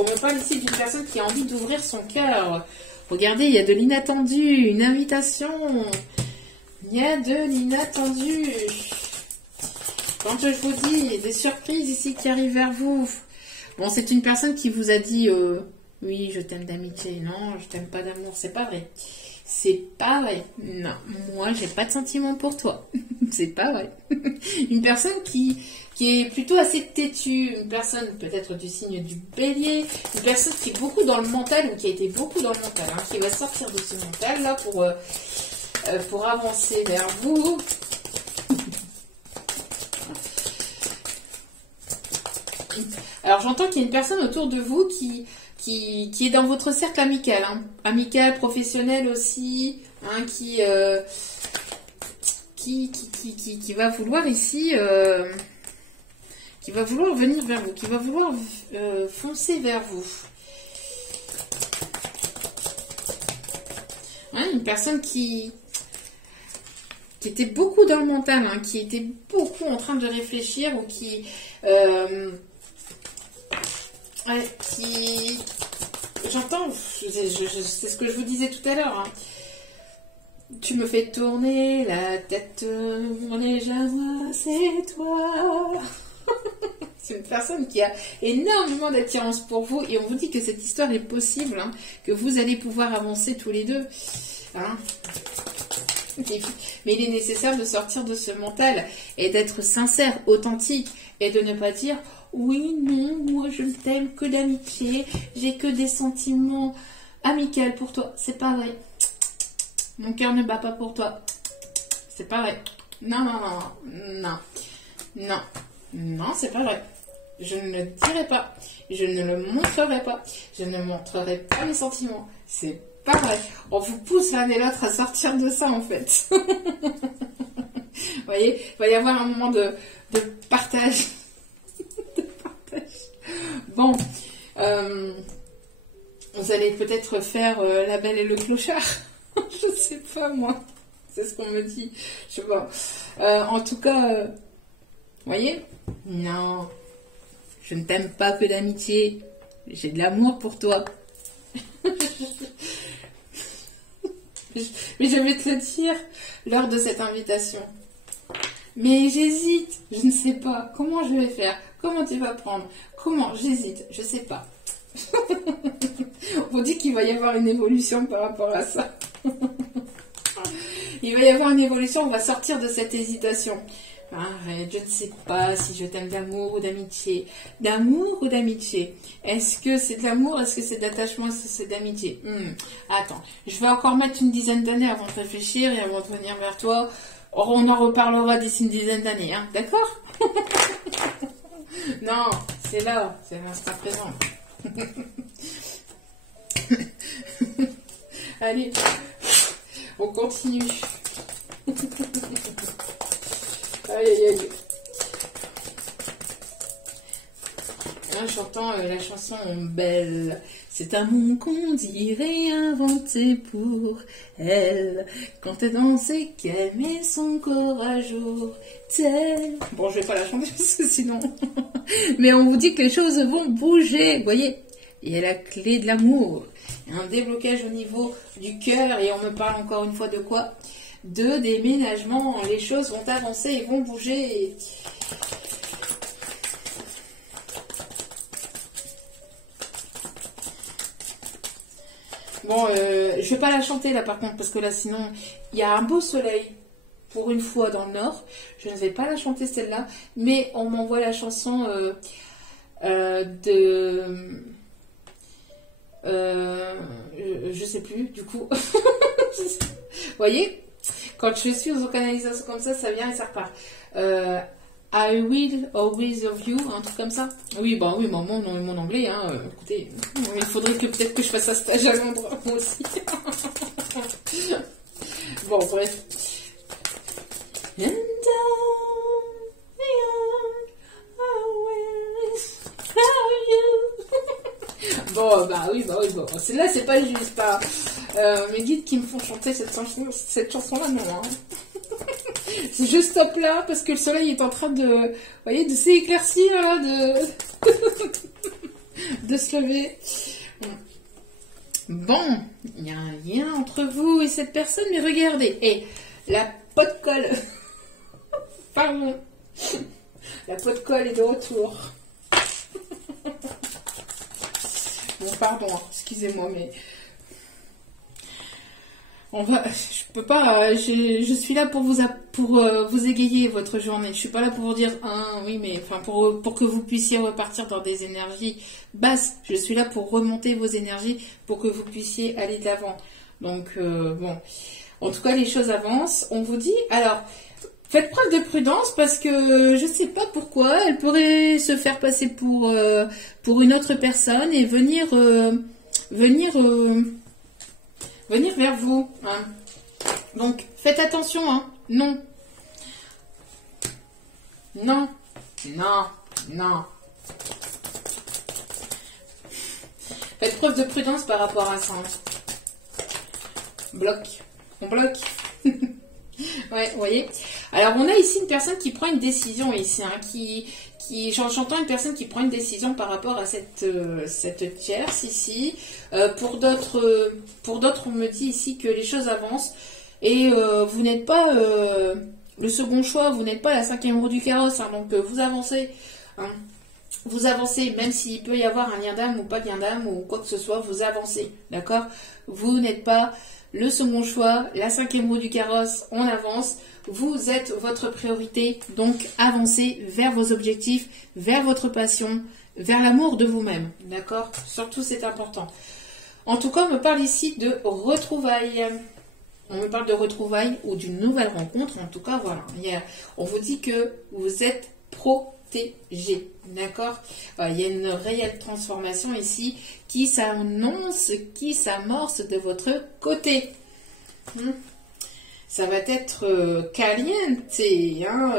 On me parle ici d'une personne qui a envie d'ouvrir son cœur. Regardez, il y a de l'inattendu, une invitation. Il y a de l'inattendu. Quand je vous dis des surprises ici qui arrivent vers vous. Bon, c'est une personne qui vous a dit oui, je t'aime d'amitié. Non, je t'aime pas d'amour. C'est pas vrai. C'est pas vrai. Non, moi, j'ai pas de sentiment pour toi. C'est pas vrai. Une personne qui est plutôt assez têtue, une personne peut-être du signe du bélier, une personne qui est beaucoup dans le mental ou qui a été beaucoup dans le mental, hein, qui va sortir de ce mental là pour avancer vers vous. Alors j'entends qu'il y a une personne autour de vous qui est dans votre cercle amical, hein, amical, professionnel aussi, hein, qui va vouloir ici... qui va vouloir venir vers vous, qui va vouloir foncer vers vous. Hein, une personne qui était beaucoup dans le mental, hein, qui était beaucoup en train de réfléchir ou qui j'entends, c'est ce que je vous disais tout à l'heure, hein. Tu me fais tourner la tête, légèrement, c'est toi. C'est une personne qui a énormément d'attirance pour vous et on vous dit que cette histoire est possible, hein, que vous allez pouvoir avancer tous les deux. Hein. Mais il est nécessaire de sortir de ce mental et d'être sincère, authentique et de ne pas dire oui, non, moi je ne t'aime que d'amitié, j'ai que des sentiments amicaux pour toi. C'est pas vrai. Mon cœur ne bat pas pour toi. C'est pas vrai. Non, non, non, non, non, non, c'est pas vrai. Je ne le dirai pas. Je ne le montrerai pas. Je ne montrerai pas mes sentiments. C'est pas vrai. On vous pousse l'un et l'autre à sortir de ça, en fait. Vous voyez, il va y avoir un moment de partage. De partage. Bon. Vous allez peut-être faire La Belle et le Clochard. Je sais pas, moi. C'est ce qu'on me dit. Je sais pas. En tout cas, vous voyez? Non. Je ne t'aime pas que d'amitié. J'ai de l'amour pour toi. Mais je vais te le dire lors de cette invitation. Mais j'hésite. Je ne sais pas. Comment je vais faire? Comment tu vas prendre? Comment? J'hésite. Je sais pas. On dit qu'il va y avoir une évolution par rapport à ça. Il va y avoir une évolution. On va sortir de cette hésitation. Arrête, je ne sais pas si je t'aime d'amour ou d'amitié. D'amour ou d'amitié? Est-ce que c'est de l'amour? Est-ce que c'est d'attachement? Est-ce que c'est d'amitié? Attends, je vais encore mettre une dizaine d'années avant de réfléchir et avant de venir vers toi. On en reparlera d'ici une dizaine d'années, hein, d'accord? Non, c'est là, c'est l'instant présent. Allez, on continue. Aïe, aïe, aïe. Là, j'entends la chanson Belle. C'est un monde qu'on dirait inventé pour elle. Quand elle dansait, qu'elle met son corps à jour. Tel... Bon, je vais pas la chanter parce que sinon... Mais on vous dit que les choses vont bouger, vous voyez. Il y a la clé de l'amour. Il y a un déblocage au niveau du cœur. Et on me parle encore une fois de quoi? De déménagement. Les choses vont avancer et vont bouger. Bon, je vais pas la chanter là par contre, parce que là sinon, il y a un beau soleil pour une fois dans le nord. Je ne vais pas la chanter celle-là, mais on m'envoie la chanson je sais plus, du coup. Vous voyez, quand je suis aux canalisations comme ça vient et ça repart. I will always love you, un truc comme ça. Oui, bah oui, bah, mon anglais, hein, écoutez, il faudrait que peut-être que je fasse un stage à Londres, moi aussi. Bon, bref. And bon, bah oui, bon. Celle-là, c'est pas juste. Hein. Mes guides qui me font chanter cette chanson-là, non. Hein. Je stoppe là parce que le soleil est en train de, vous voyez, de s'éclaircir là, de se lever. Bon, il y a un lien entre vous et cette personne, mais regardez, et la peau de colle. Pardon. La peau de colle est de retour. Bon, pardon, excusez-moi, mais je peux pas, je suis là pour vous égayer votre journée. Je suis pas là pour vous dire, oui, mais enfin pour que vous puissiez repartir dans des énergies basses. Je suis là pour remonter vos énergies pour que vous puissiez aller de l'avant. Donc bon, en tout cas les choses avancent. On vous dit, alors faites preuve de prudence parce que je sais pas pourquoi elle pourrait se faire passer pour une autre personne et venir vers vous. Hein. Donc, faites attention. Hein. Non. Non. Non. Non. Faites preuve de prudence par rapport à ça. Bloc. On bloque. Ouais, vous voyez. Alors, on a ici une personne qui prend une décision ici. Hein, j'entends une personne qui prend une décision par rapport à cette tierce ici. Pour d'autres, on me dit ici que les choses avancent et vous n'êtes pas le second choix, vous n'êtes pas la 5e roue du carrosse. Hein, donc vous avancez. Hein, vous avancez, même s'il peut y avoir un lien d'âme ou pas de lien d'âme ou quoi que ce soit, vous avancez. D'accord? Vous n'êtes pas le second choix, la 5e roue du carrosse, on avance. Vous êtes votre priorité, donc avancez vers vos objectifs, vers votre passion, vers l'amour de vous-même. D'accord? Surtout, c'est important. En tout cas, on me parle ici de retrouvailles. On me parle de retrouvailles ou d'une nouvelle rencontre. En tout cas, voilà. On vous dit que vous êtes protégé. D'accord? Il y a une réelle transformation ici qui s'annonce, qui s'amorce de votre côté. Ça va être caliente. Hein,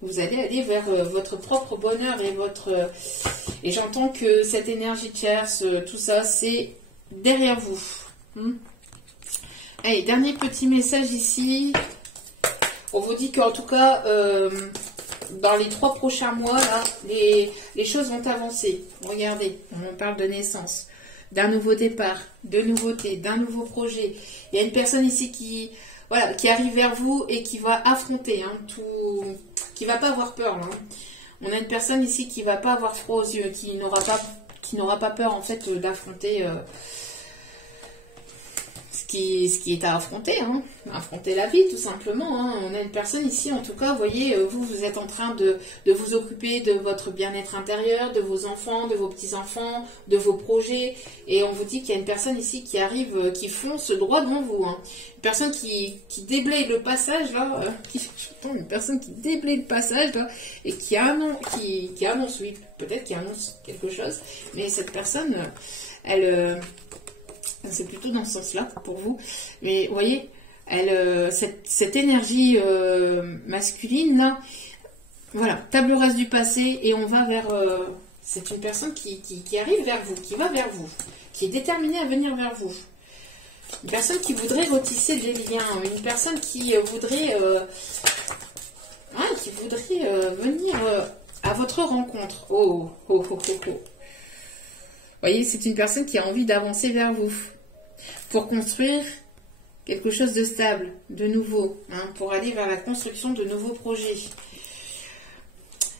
vous allez aller vers votre propre bonheur et j'entends que cette énergie tierce, tout ça, c'est derrière vous. Allez, dernier petit message ici. On vous dit qu'en tout cas, dans les 3 prochains mois, là, les choses vont avancer. Regardez, on parle de naissance, d'un nouveau départ, de nouveautés, d'un nouveau projet. Il y a une personne ici qui arrive vers vous et qui va affronter qui va pas avoir peur. Là, hein. On a une personne ici qui va pas avoir froid aux yeux, qui n'aura pas peur en fait d'affronter ce qui est à affronter, hein. Affronter la vie tout simplement. Hein. On a une personne ici, en tout cas, vous voyez, vous êtes en train de vous occuper de votre bien-être intérieur, de vos enfants, de vos petits-enfants, de vos projets. Et on vous dit qu'il y a une personne ici qui arrive, qui fonce droit devant vous. Hein. Une personne qui déblaye le passage, là, une personne qui déblaye le passage, là, et qui annonce, oui, peut-être qui annonce quelque chose. Mais cette personne, c'est plutôt dans ce sens-là pour vous. Mais vous voyez, cette énergie masculine, là, voilà, table rase du passé, et on va vers... c'est une personne qui arrive vers vous, qui va vers vous, qui est déterminée à venir vers vous. Une personne qui voudrait retisser des liens, une personne qui voudrait... venir à votre rencontre. Oh. Vous voyez, c'est une personne qui a envie d'avancer vers vous pour construire quelque chose de stable, de nouveau, hein, pour aller vers la construction de nouveaux projets.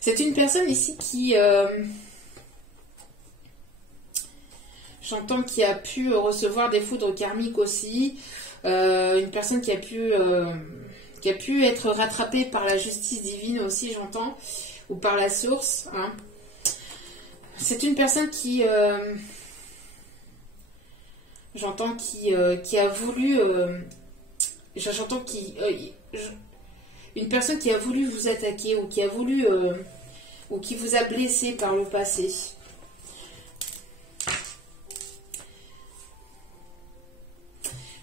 C'est une personne ici qui, j'entends, qui a pu recevoir des foudres karmiques aussi, une personne qui a pu être rattrapée par la justice divine aussi, j'entends, ou par la source, hein. C'est une personne qui, j'entends, qui a voulu, j'entends Une personne qui a voulu vous attaquer ou qui a voulu ou qui vous a blessé par le passé.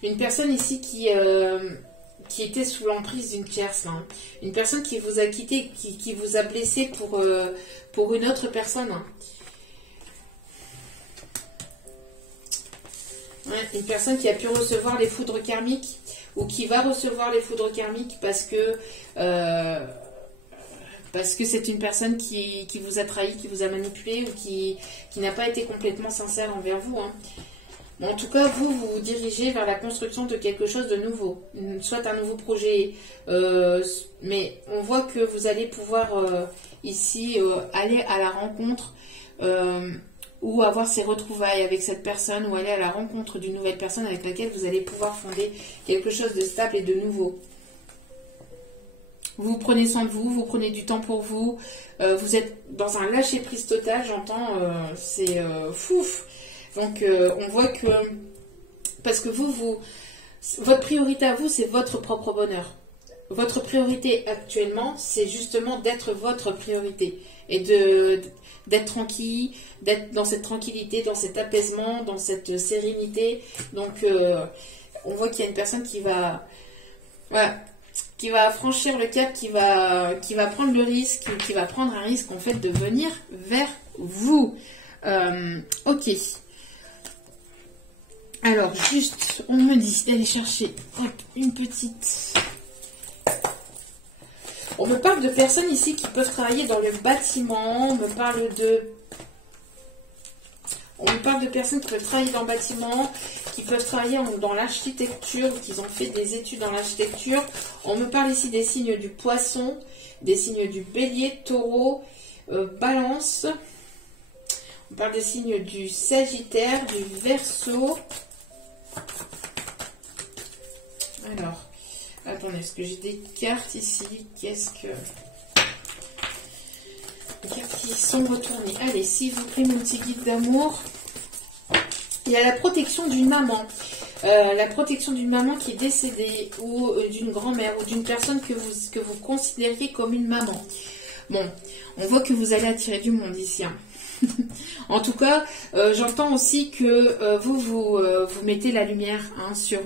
Une personne ici qui était sous l'emprise d'une tierce. Hein. Une personne qui vous a quitté, qui vous a blessé pour une autre personne. Hein. Ouais, une personne qui a pu recevoir les foudres karmiques ou qui va recevoir les foudres karmiques parce que c'est une personne qui vous a trahi, qui vous a manipulé ou qui n'a pas été complètement sincère envers vous. Hein. Bon, en tout cas, vous vous dirigez vers la construction de quelque chose de nouveau, soit un nouveau projet, mais on voit que vous allez pouvoir ici aller à la rencontre ou avoir ces retrouvailles avec cette personne ou aller à la rencontre d'une nouvelle personne avec laquelle vous allez pouvoir fonder quelque chose de stable et de nouveau. Vous prenez soin de vous, vous prenez du temps pour vous, vous êtes dans un lâcher-prise total, j'entends, c'est fouf. Donc on voit que, parce que votre priorité à vous, c'est votre propre bonheur. Votre priorité actuellement, c'est justement d'être votre priorité et d'être tranquille, d'être dans cette tranquillité, dans cet apaisement, dans cette sérénité. Donc on voit qu'il y a une personne qui va... Voilà, qui va franchir le cap, qui va prendre le risque, qui va prendre un risque en fait de venir vers vous. Ok. Alors juste, on me dit d'aller chercher une petite... On me parle de personnes ici qui peuvent travailler dans le bâtiment, on me parle de personnes qui peuvent travailler dans le bâtiment, qui peuvent travailler dans l'architecture, qui ont fait des études dans l'architecture. On me parle ici des signes du poisson, des signes du bélier, taureau, balance. On parle des signes du sagittaire, du verseau. Alors, attendez, est-ce que j'ai des cartes ici? Qu'est-ce que... Les cartes qui sont retournées. Allez, s'il vous plaît, mon petit guide d'amour. Il y a la protection d'une maman. La protection d'une maman qui est décédée ou d'une grand-mère ou d'une personne que vous considériez comme une maman. Bon, on voit que vous allez attirer du monde ici. Hein. En tout cas, j'entends aussi que vous mettez la lumière hein, sur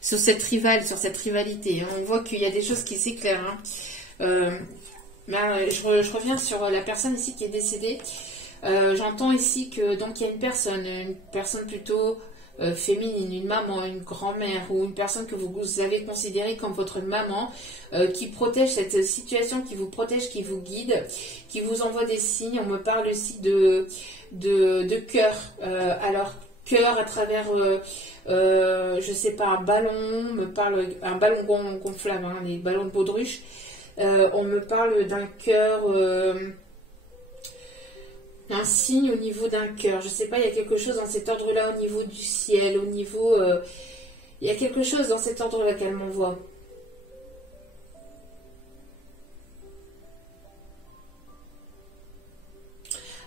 cette rivalité. Hein. On voit qu'il y a des choses qui s'éclairent. Hein. Je reviens sur la personne ici qui est décédée. J'entends ici que donc il y a une personne plutôt féminine, une maman, une grand-mère ou une personne que vous avez considérée comme votre maman qui protège cette situation, qui vous protège, qui vous guide, qui vous envoie des signes. On me parle aussi de cœur. Alors cœur à travers je sais pas, un ballon, on me parle un ballon gonflable, hein, les ballons de baudruche. On me parle d'un cœur, un signe au niveau d'un cœur. Je ne sais pas, il y a quelque chose dans cet ordre-là au niveau du ciel, au niveau... il y a quelque chose dans cet ordre-là qu'elle m'envoie.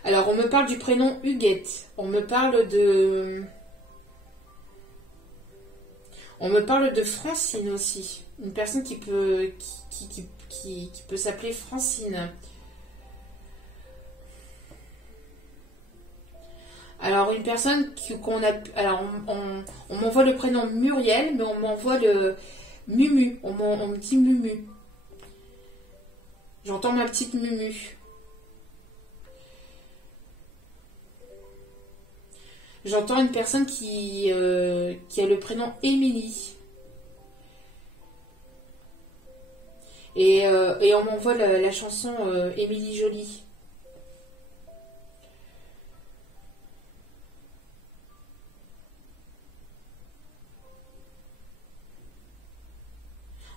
Alors, on me parle du prénom Huguette. On me parle de Francine aussi. Une personne qui peut s'appeler Francine. Alors, une personne qu'on a... Alors, on m'envoie le prénom Muriel, mais on m'envoie le Mumu. On me dit Mumu. J'entends ma petite Mumu. J'entends une personne qui a le prénom Émilie. Et on m'envoie la chanson Émilie Jolie.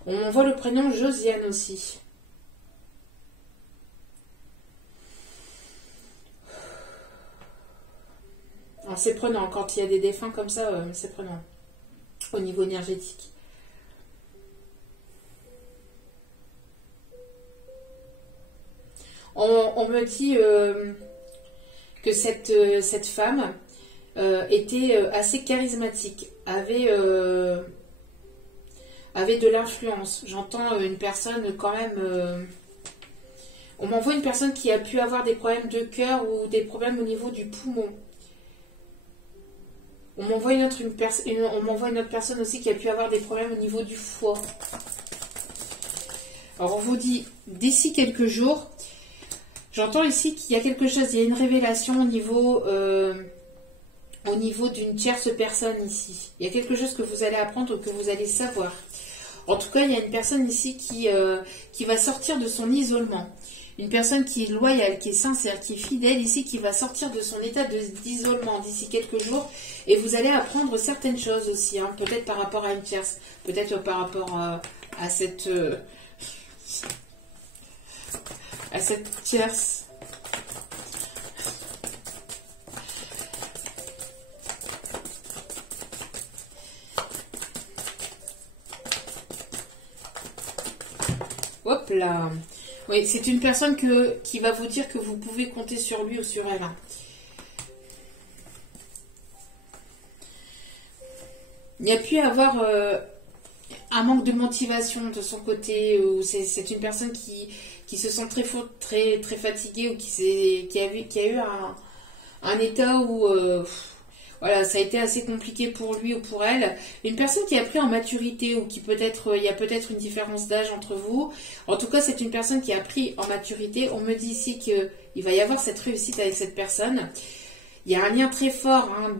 On m'envoie le prénom Josiane aussi. Alors c'est prenant, quand il y a des défunts comme ça, c'est prenant au niveau énergétique. On me dit que cette femme avait était assez charismatique, avait avec de l'influence. J'entends une personne quand même... on m'envoie une personne qui a pu avoir des problèmes de cœur ou des problèmes au niveau du poumon. On m'envoie une autre personne aussi qui a pu avoir des problèmes au niveau du foie. Alors on vous dit, d'ici quelques jours, j'entends ici qu'il y a quelque chose, il y a une révélation au niveau d'une tierce personne ici. Il y a quelque chose que vous allez apprendre ou que vous allez savoir. En tout cas, il y a une personne ici qui va sortir de son isolement. Une personne qui est loyale, qui est sincère, qui est fidèle ici, qui va sortir de son état d'isolement d'ici quelques jours. Et vous allez apprendre certaines choses aussi, hein, peut-être par rapport à une tierce, peut-être par rapport à cette tierce. Hop là. Oui, c'est une personne qui va vous dire que vous pouvez compter sur lui ou sur elle. Il y a pu avoir un manque de motivation de son côté, ou c'est une personne qui se sent très fatiguée, ou qui a eu un état où voilà, ça a été assez compliqué pour lui ou pour elle. Une personne qui a pris en maturité, ou il y a peut-être une différence d'âge entre vous. En tout cas, c'est une personne qui a pris en maturité. On me dit ici qu'il va y avoir cette réussite avec cette personne. Il y a un lien très fort, hein,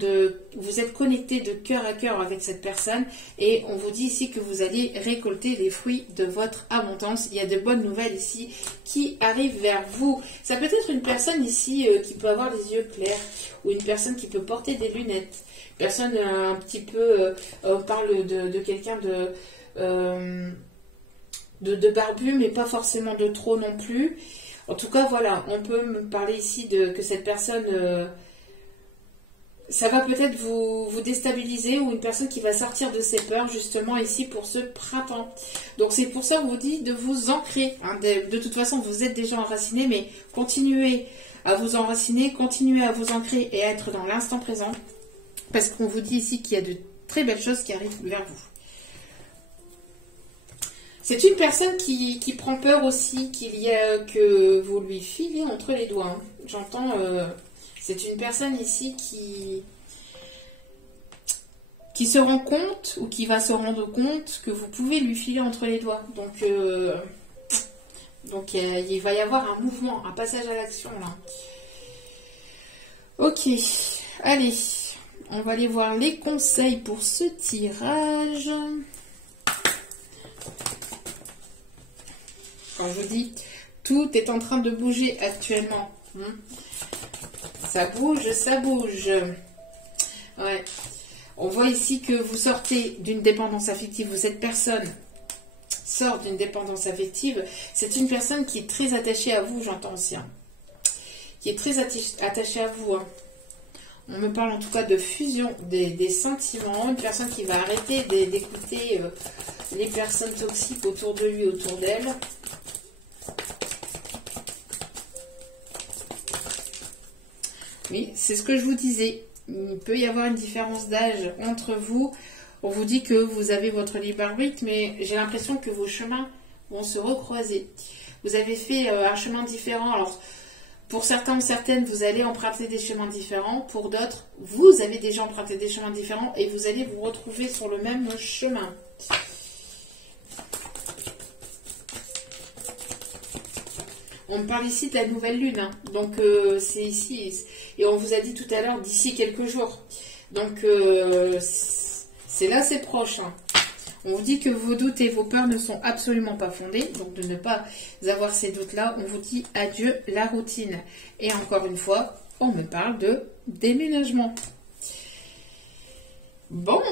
vous êtes connecté de cœur à cœur avec cette personne, et on vous dit ici que vous allez récolter les fruits de votre abondance. Il y a de bonnes nouvelles ici qui arrivent vers vous. Ça peut être une personne ici qui peut avoir les yeux clairs, ou une personne qui peut porter des lunettes. Une personne un petit peu, on parle de quelqu'un de barbu, mais pas forcément de trop non plus. En tout cas, voilà, on peut me parler ici que cette personne... ça va peut-être vous déstabiliser, ou une personne qui va sortir de ses peurs justement ici pour ce printemps. Donc c'est pour ça qu'on vous dit de vous ancrer. Hein. De toute façon, vous êtes déjà enraciné, mais continuez à vous enraciner, continuez à vous ancrer et à être dans l'instant présent. Parce qu'on vous dit ici qu'il y a de très belles choses qui arrivent vers vous. C'est une personne qui prend peur aussi que vous lui filez entre les doigts. Hein. J'entends... c'est une personne ici qui se rend compte, ou qui va se rendre compte que vous pouvez lui filer entre les doigts. Donc il va y avoir un mouvement, un passage à l'action là. Ok, allez, on va aller voir les conseils pour ce tirage. Quand je vous dis, tout est en train de bouger actuellement. Ça bouge, ça bouge. Ouais. On voit ici que vous sortez d'une dépendance affective, ou cette personne sort d'une dépendance affective. C'est une personne qui est très attachée à vous, j'entends aussi. Hein. Qui est très attachée à vous. Hein. On me parle en tout cas de fusion des sentiments. Une personne qui va arrêter d'écouter les personnes toxiques autour de lui, autour d'elle. Oui, c'est ce que je vous disais. Il peut y avoir une différence d'âge entre vous. On vous dit que vous avez votre libre arbitre, mais j'ai l'impression que vos chemins vont se recroiser. Vous avez fait un chemin différent. Alors, pour certains ou certaines, vous allez emprunter des chemins différents. Pour d'autres, vous avez déjà emprunté des chemins différents et vous allez vous retrouver sur le même chemin. On me parle ici de la nouvelle lune, hein. Donc c'est ici, et on vous a dit tout à l'heure d'ici quelques jours. Donc c'est là, c'est proche. Hein. On vous dit que vos doutes et vos peurs ne sont absolument pas fondés, donc de ne pas avoir ces doutes-là, on vous dit adieu la routine. Et encore une fois, on me parle de déménagement. Bon.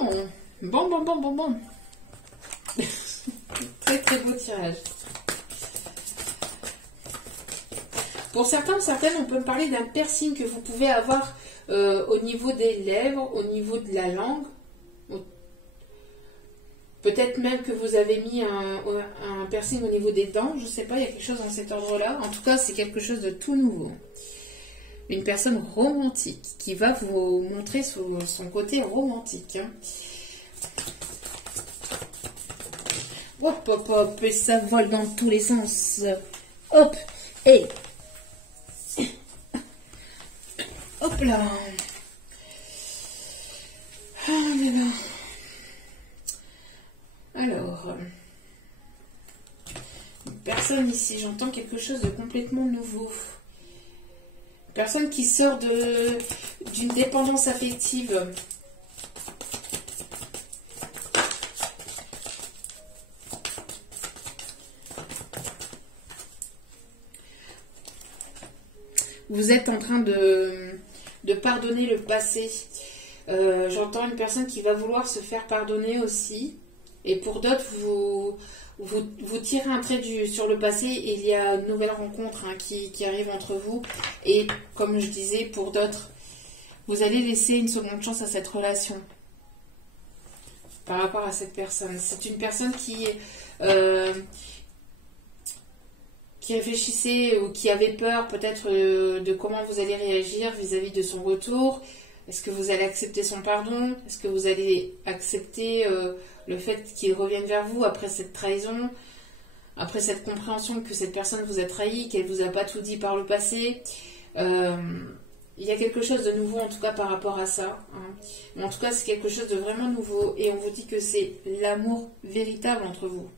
Très très beau tirage. Pour certains ou certaines, on peut me parler d'un piercing que vous pouvez avoir au niveau des lèvres, au niveau de la langue. Peut-être même que vous avez mis un piercing au niveau des dents. Je ne sais pas, il y a quelque chose dans cet ordre-là. En tout cas, c'est quelque chose de tout nouveau. Une personne romantique qui va vous montrer son côté romantique. Hein. Hop, hop, hop, et ça vole dans tous les sens. Hop, et... Hop là. Ah là là. Alors, une personne ici, j'entends quelque chose de complètement nouveau. Une personne qui sort d'une dépendance affective. Vous êtes en train de pardonner le passé. J'entends une personne qui va vouloir se faire pardonner aussi. Et pour d'autres, vous tirez un trait sur le passé et il y a une nouvelle rencontre qui arrive entre vous. Et comme je disais, pour d'autres, vous allez laisser une seconde chance à cette relation. Par rapport à cette personne. C'est une personne qui réfléchissait ou qui avait peur peut-être de comment vous allez réagir vis-à-vis de son retour. Est-ce que vous allez accepter son pardon? Est-ce que vous allez accepter le fait qu'il revienne vers vous après cette trahison, après cette compréhension que cette personne vous a trahi, qu'elle vous a pas tout dit par le passé? Il y a quelque chose de nouveau en tout cas par rapport à ça. Mais en tout cas, c'est quelque chose de vraiment nouveau et on vous dit que c'est l'amour véritable entre vous.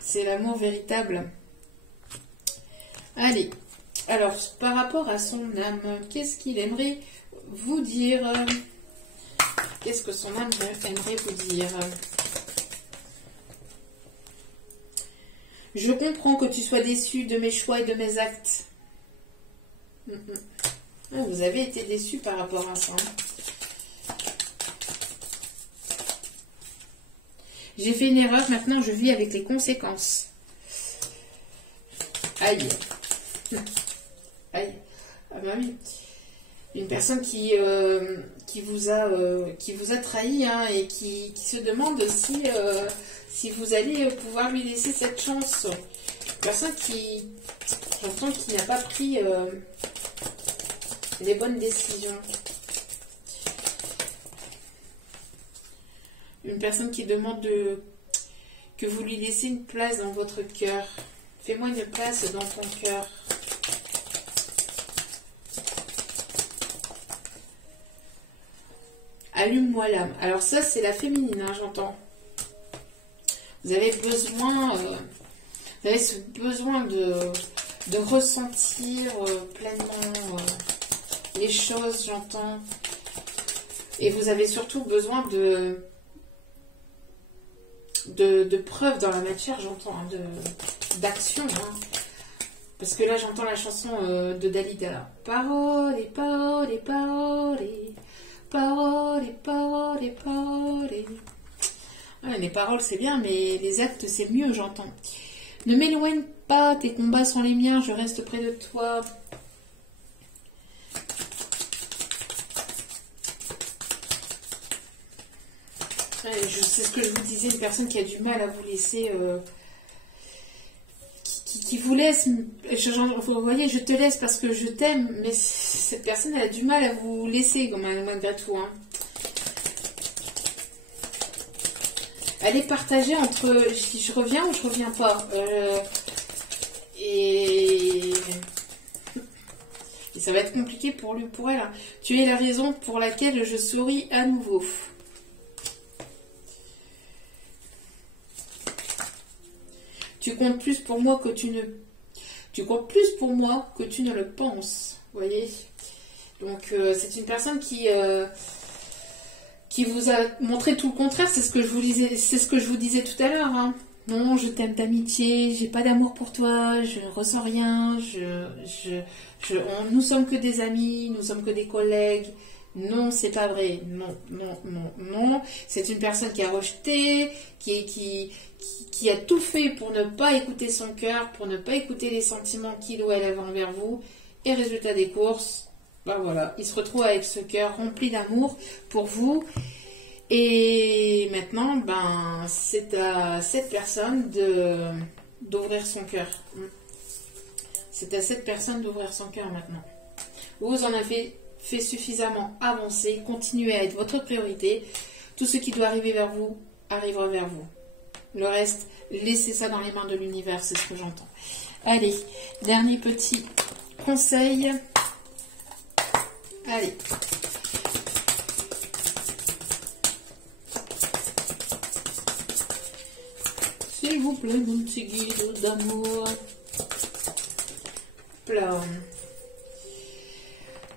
C'est l'amour véritable. Allez. Alors, par rapport à son âme, qu'est-ce qu'il aimerait vous dire? Qu'est-ce que son âme aimerait vous dire? Je comprends que tu sois déçu de mes choix et de mes actes. Vous avez été déçu par rapport à ça. J'ai fait une erreur, maintenant je vis avec les conséquences. Aïe. Aïe. Ah bah oui. Une personne qui vous a trahi et qui se demande si vous allez pouvoir lui laisser cette chance. Une personne j'entends qui n'a pas pris les bonnes décisions. Une personne qui demande que vous lui laissez une place dans votre cœur. Fais-moi une place dans ton cœur. Allume-moi l'âme. Alors ça, c'est la féminine, j'entends. Vous avez ce besoin de ressentir pleinement les choses, j'entends. Et vous avez surtout besoin de preuves dans la matière, j'entends, d'action. Parce que là, j'entends la chanson de Dalida. Paroles et paroles et paroles et paroles et paroles et paroles. Les paroles, c'est bien, mais les actes, c'est mieux, j'entends. Ne m'éloigne pas, tes combats sont les miens, je reste près de toi. C'est ce que je vous disais, une personne qui a du mal à vous laisser, qui vous laisse, vous voyez, je te laisse parce que je t'aime, mais cette personne, elle a du mal à vous laisser, malgré tout. Elle est partagée entre je reviens ou je reviens pas. Et ça va être compliqué pour elle. Tu es la raison pour laquelle je souris à nouveau. Tu comptes plus pour moi que tu comptes plus pour moi que tu ne le penses. Vous voyez? Donc c'est une personne qui vous a montré tout le contraire. C'est ce que je vous disais tout à l'heure. Non, je t'aime d'amitié, j'ai pas d'amour pour toi, je ne ressens rien, nous sommes que des amis, nous sommes que des collègues. Non, c'est pas vrai. Non, non, non, non. C'est une personne qui a rejeté, qui a tout fait pour ne pas écouter son cœur, pour ne pas écouter les sentiments qu'il ou elle avait envers vous. Et résultat des courses, ben voilà, il se retrouve avec ce cœur rempli d'amour pour vous. Et maintenant, c'est à cette personne d'ouvrir son cœur. C'est à cette personne d'ouvrir son cœur maintenant. Vous en avez fait suffisamment avancer, continuez à être votre priorité. Tout ce qui doit arriver vers vous arrivera vers vous. Le reste, laissez ça dans les mains de l'univers, c'est ce que j'entends. Allez, dernier petit conseil. Allez. S'il vous plaît, mon petit guide d'amour. Plan.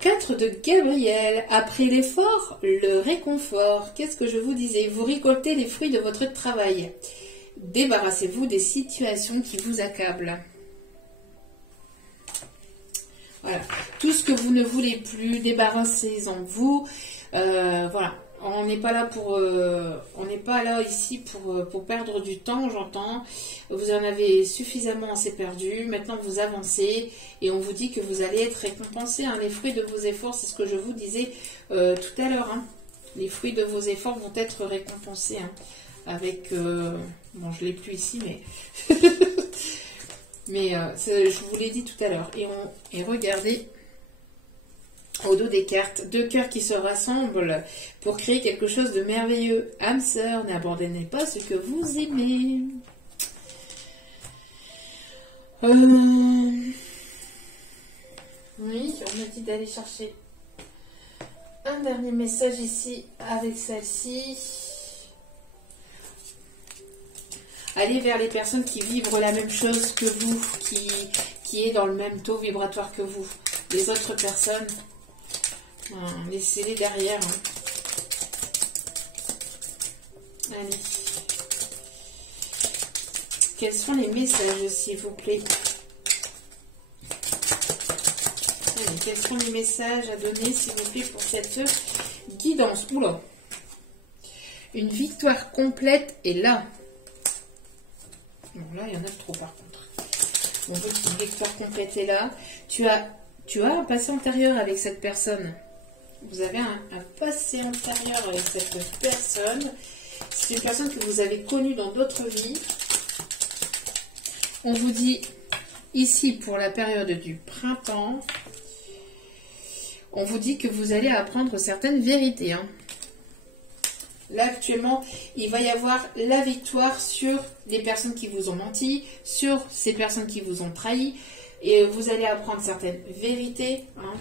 4 de Gabriel. Après l'effort, le réconfort. Qu'est-ce que je vous disais? Vous récoltez les fruits de votre travail. Débarrassez-vous des situations qui vous accablent. Voilà. Tout ce que vous ne voulez plus, débarrassez-en de vous. Voilà. On n'est pas là pour, on n'est pas là ici pour perdre du temps, j'entends. Vous en avez suffisamment assez perdu. Maintenant, vous avancez et on vous dit que vous allez être récompensé. Hein. Les fruits de vos efforts, c'est ce que je vous disais tout à l'heure. Hein. Les fruits de vos efforts vont être récompensés. Hein. Avec, bon, je l'ai plus ici, mais mais je vous l'ai dit tout à l'heure. Et regardez. Au dos des cartes, 2 cœurs qui se rassemblent pour créer quelque chose de merveilleux. Âme sœur, n'abandonnez pas ce que vous aimez. Oui, on m'a dit d'aller chercher un dernier message ici avec celle-ci. Allez vers les personnes qui vibrent la même chose que vous, qui est dans le même taux vibratoire que vous. Les autres personnes... laissez-les derrière. Hein. Allez. Quels sont les messages, s'il vous plaît? Allez, quels sont les messages à donner, s'il vous plaît, pour cette guidance? Oula. Une victoire complète est là. Bon, là, il y en a trop, par contre. On veut qu'une victoire complète est là. Tu as un passé antérieur avec cette personne. Vous avez un passé antérieur avec cette personne. C'est une personne que vous avez connue dans d'autres vies. On vous dit ici pour la période du printemps, on vous dit que vous allez apprendre certaines vérités. Hein. Là actuellement, il va y avoir la victoire sur les personnes qui vous ont menti, sur ces personnes qui vous ont trahi. Et vous allez apprendre certaines vérités. Hein.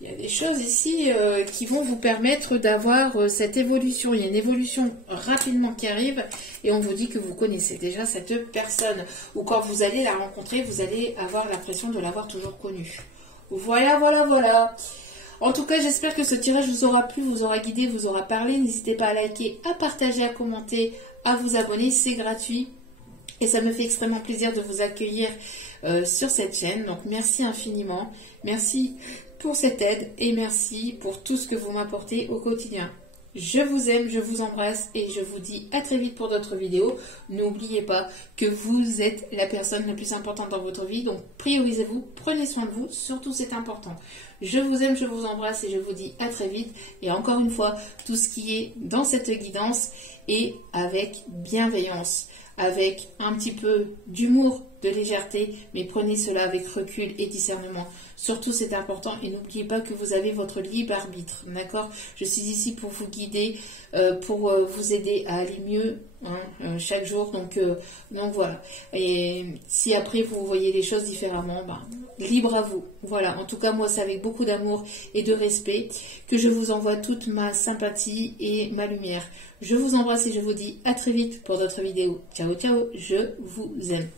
Il y a des choses ici qui vont vous permettre d'avoir cette évolution. Il y a une évolution rapidement qui arrive et on vous dit que vous connaissez déjà cette personne. Ou quand vous allez la rencontrer, vous allez avoir l'impression de l'avoir toujours connue. Voilà, voilà, voilà. En tout cas, j'espère que ce tirage vous aura plu, vous aura guidé, vous aura parlé. N'hésitez pas à liker, à partager, à commenter, à vous abonner. C'est gratuit. Et ça me fait extrêmement plaisir de vous accueillir sur cette chaîne. Donc, merci infiniment. Merci pour cette aide et merci pour tout ce que vous m'apportez au quotidien. Je vous aime, je vous embrasse et je vous dis à très vite pour d'autres vidéos. N'oubliez pas que vous êtes la personne la plus importante dans votre vie. Donc, priorisez-vous, prenez soin de vous. Surtout, c'est important. Je vous aime, je vous embrasse et je vous dis à très vite. Et encore une fois, tout ce qui est dans cette guidance est avec bienveillance, avec un petit peu d'humour, de légèreté, mais prenez cela avec recul et discernement. Surtout, c'est important et n'oubliez pas que vous avez votre libre arbitre, d'accord? Je suis ici pour vous guider, pour vous aider à aller mieux hein, chaque jour. Donc voilà. Et si après vous voyez les choses différemment, ben, libre à vous. Voilà. En tout cas, moi, c'est avec beaucoup d'amour et de respect que je vous envoie toute ma sympathie et ma lumière. Je vous embrasse et je vous dis à très vite pour d'autres vidéos. Ciao, ciao. Je vous aime.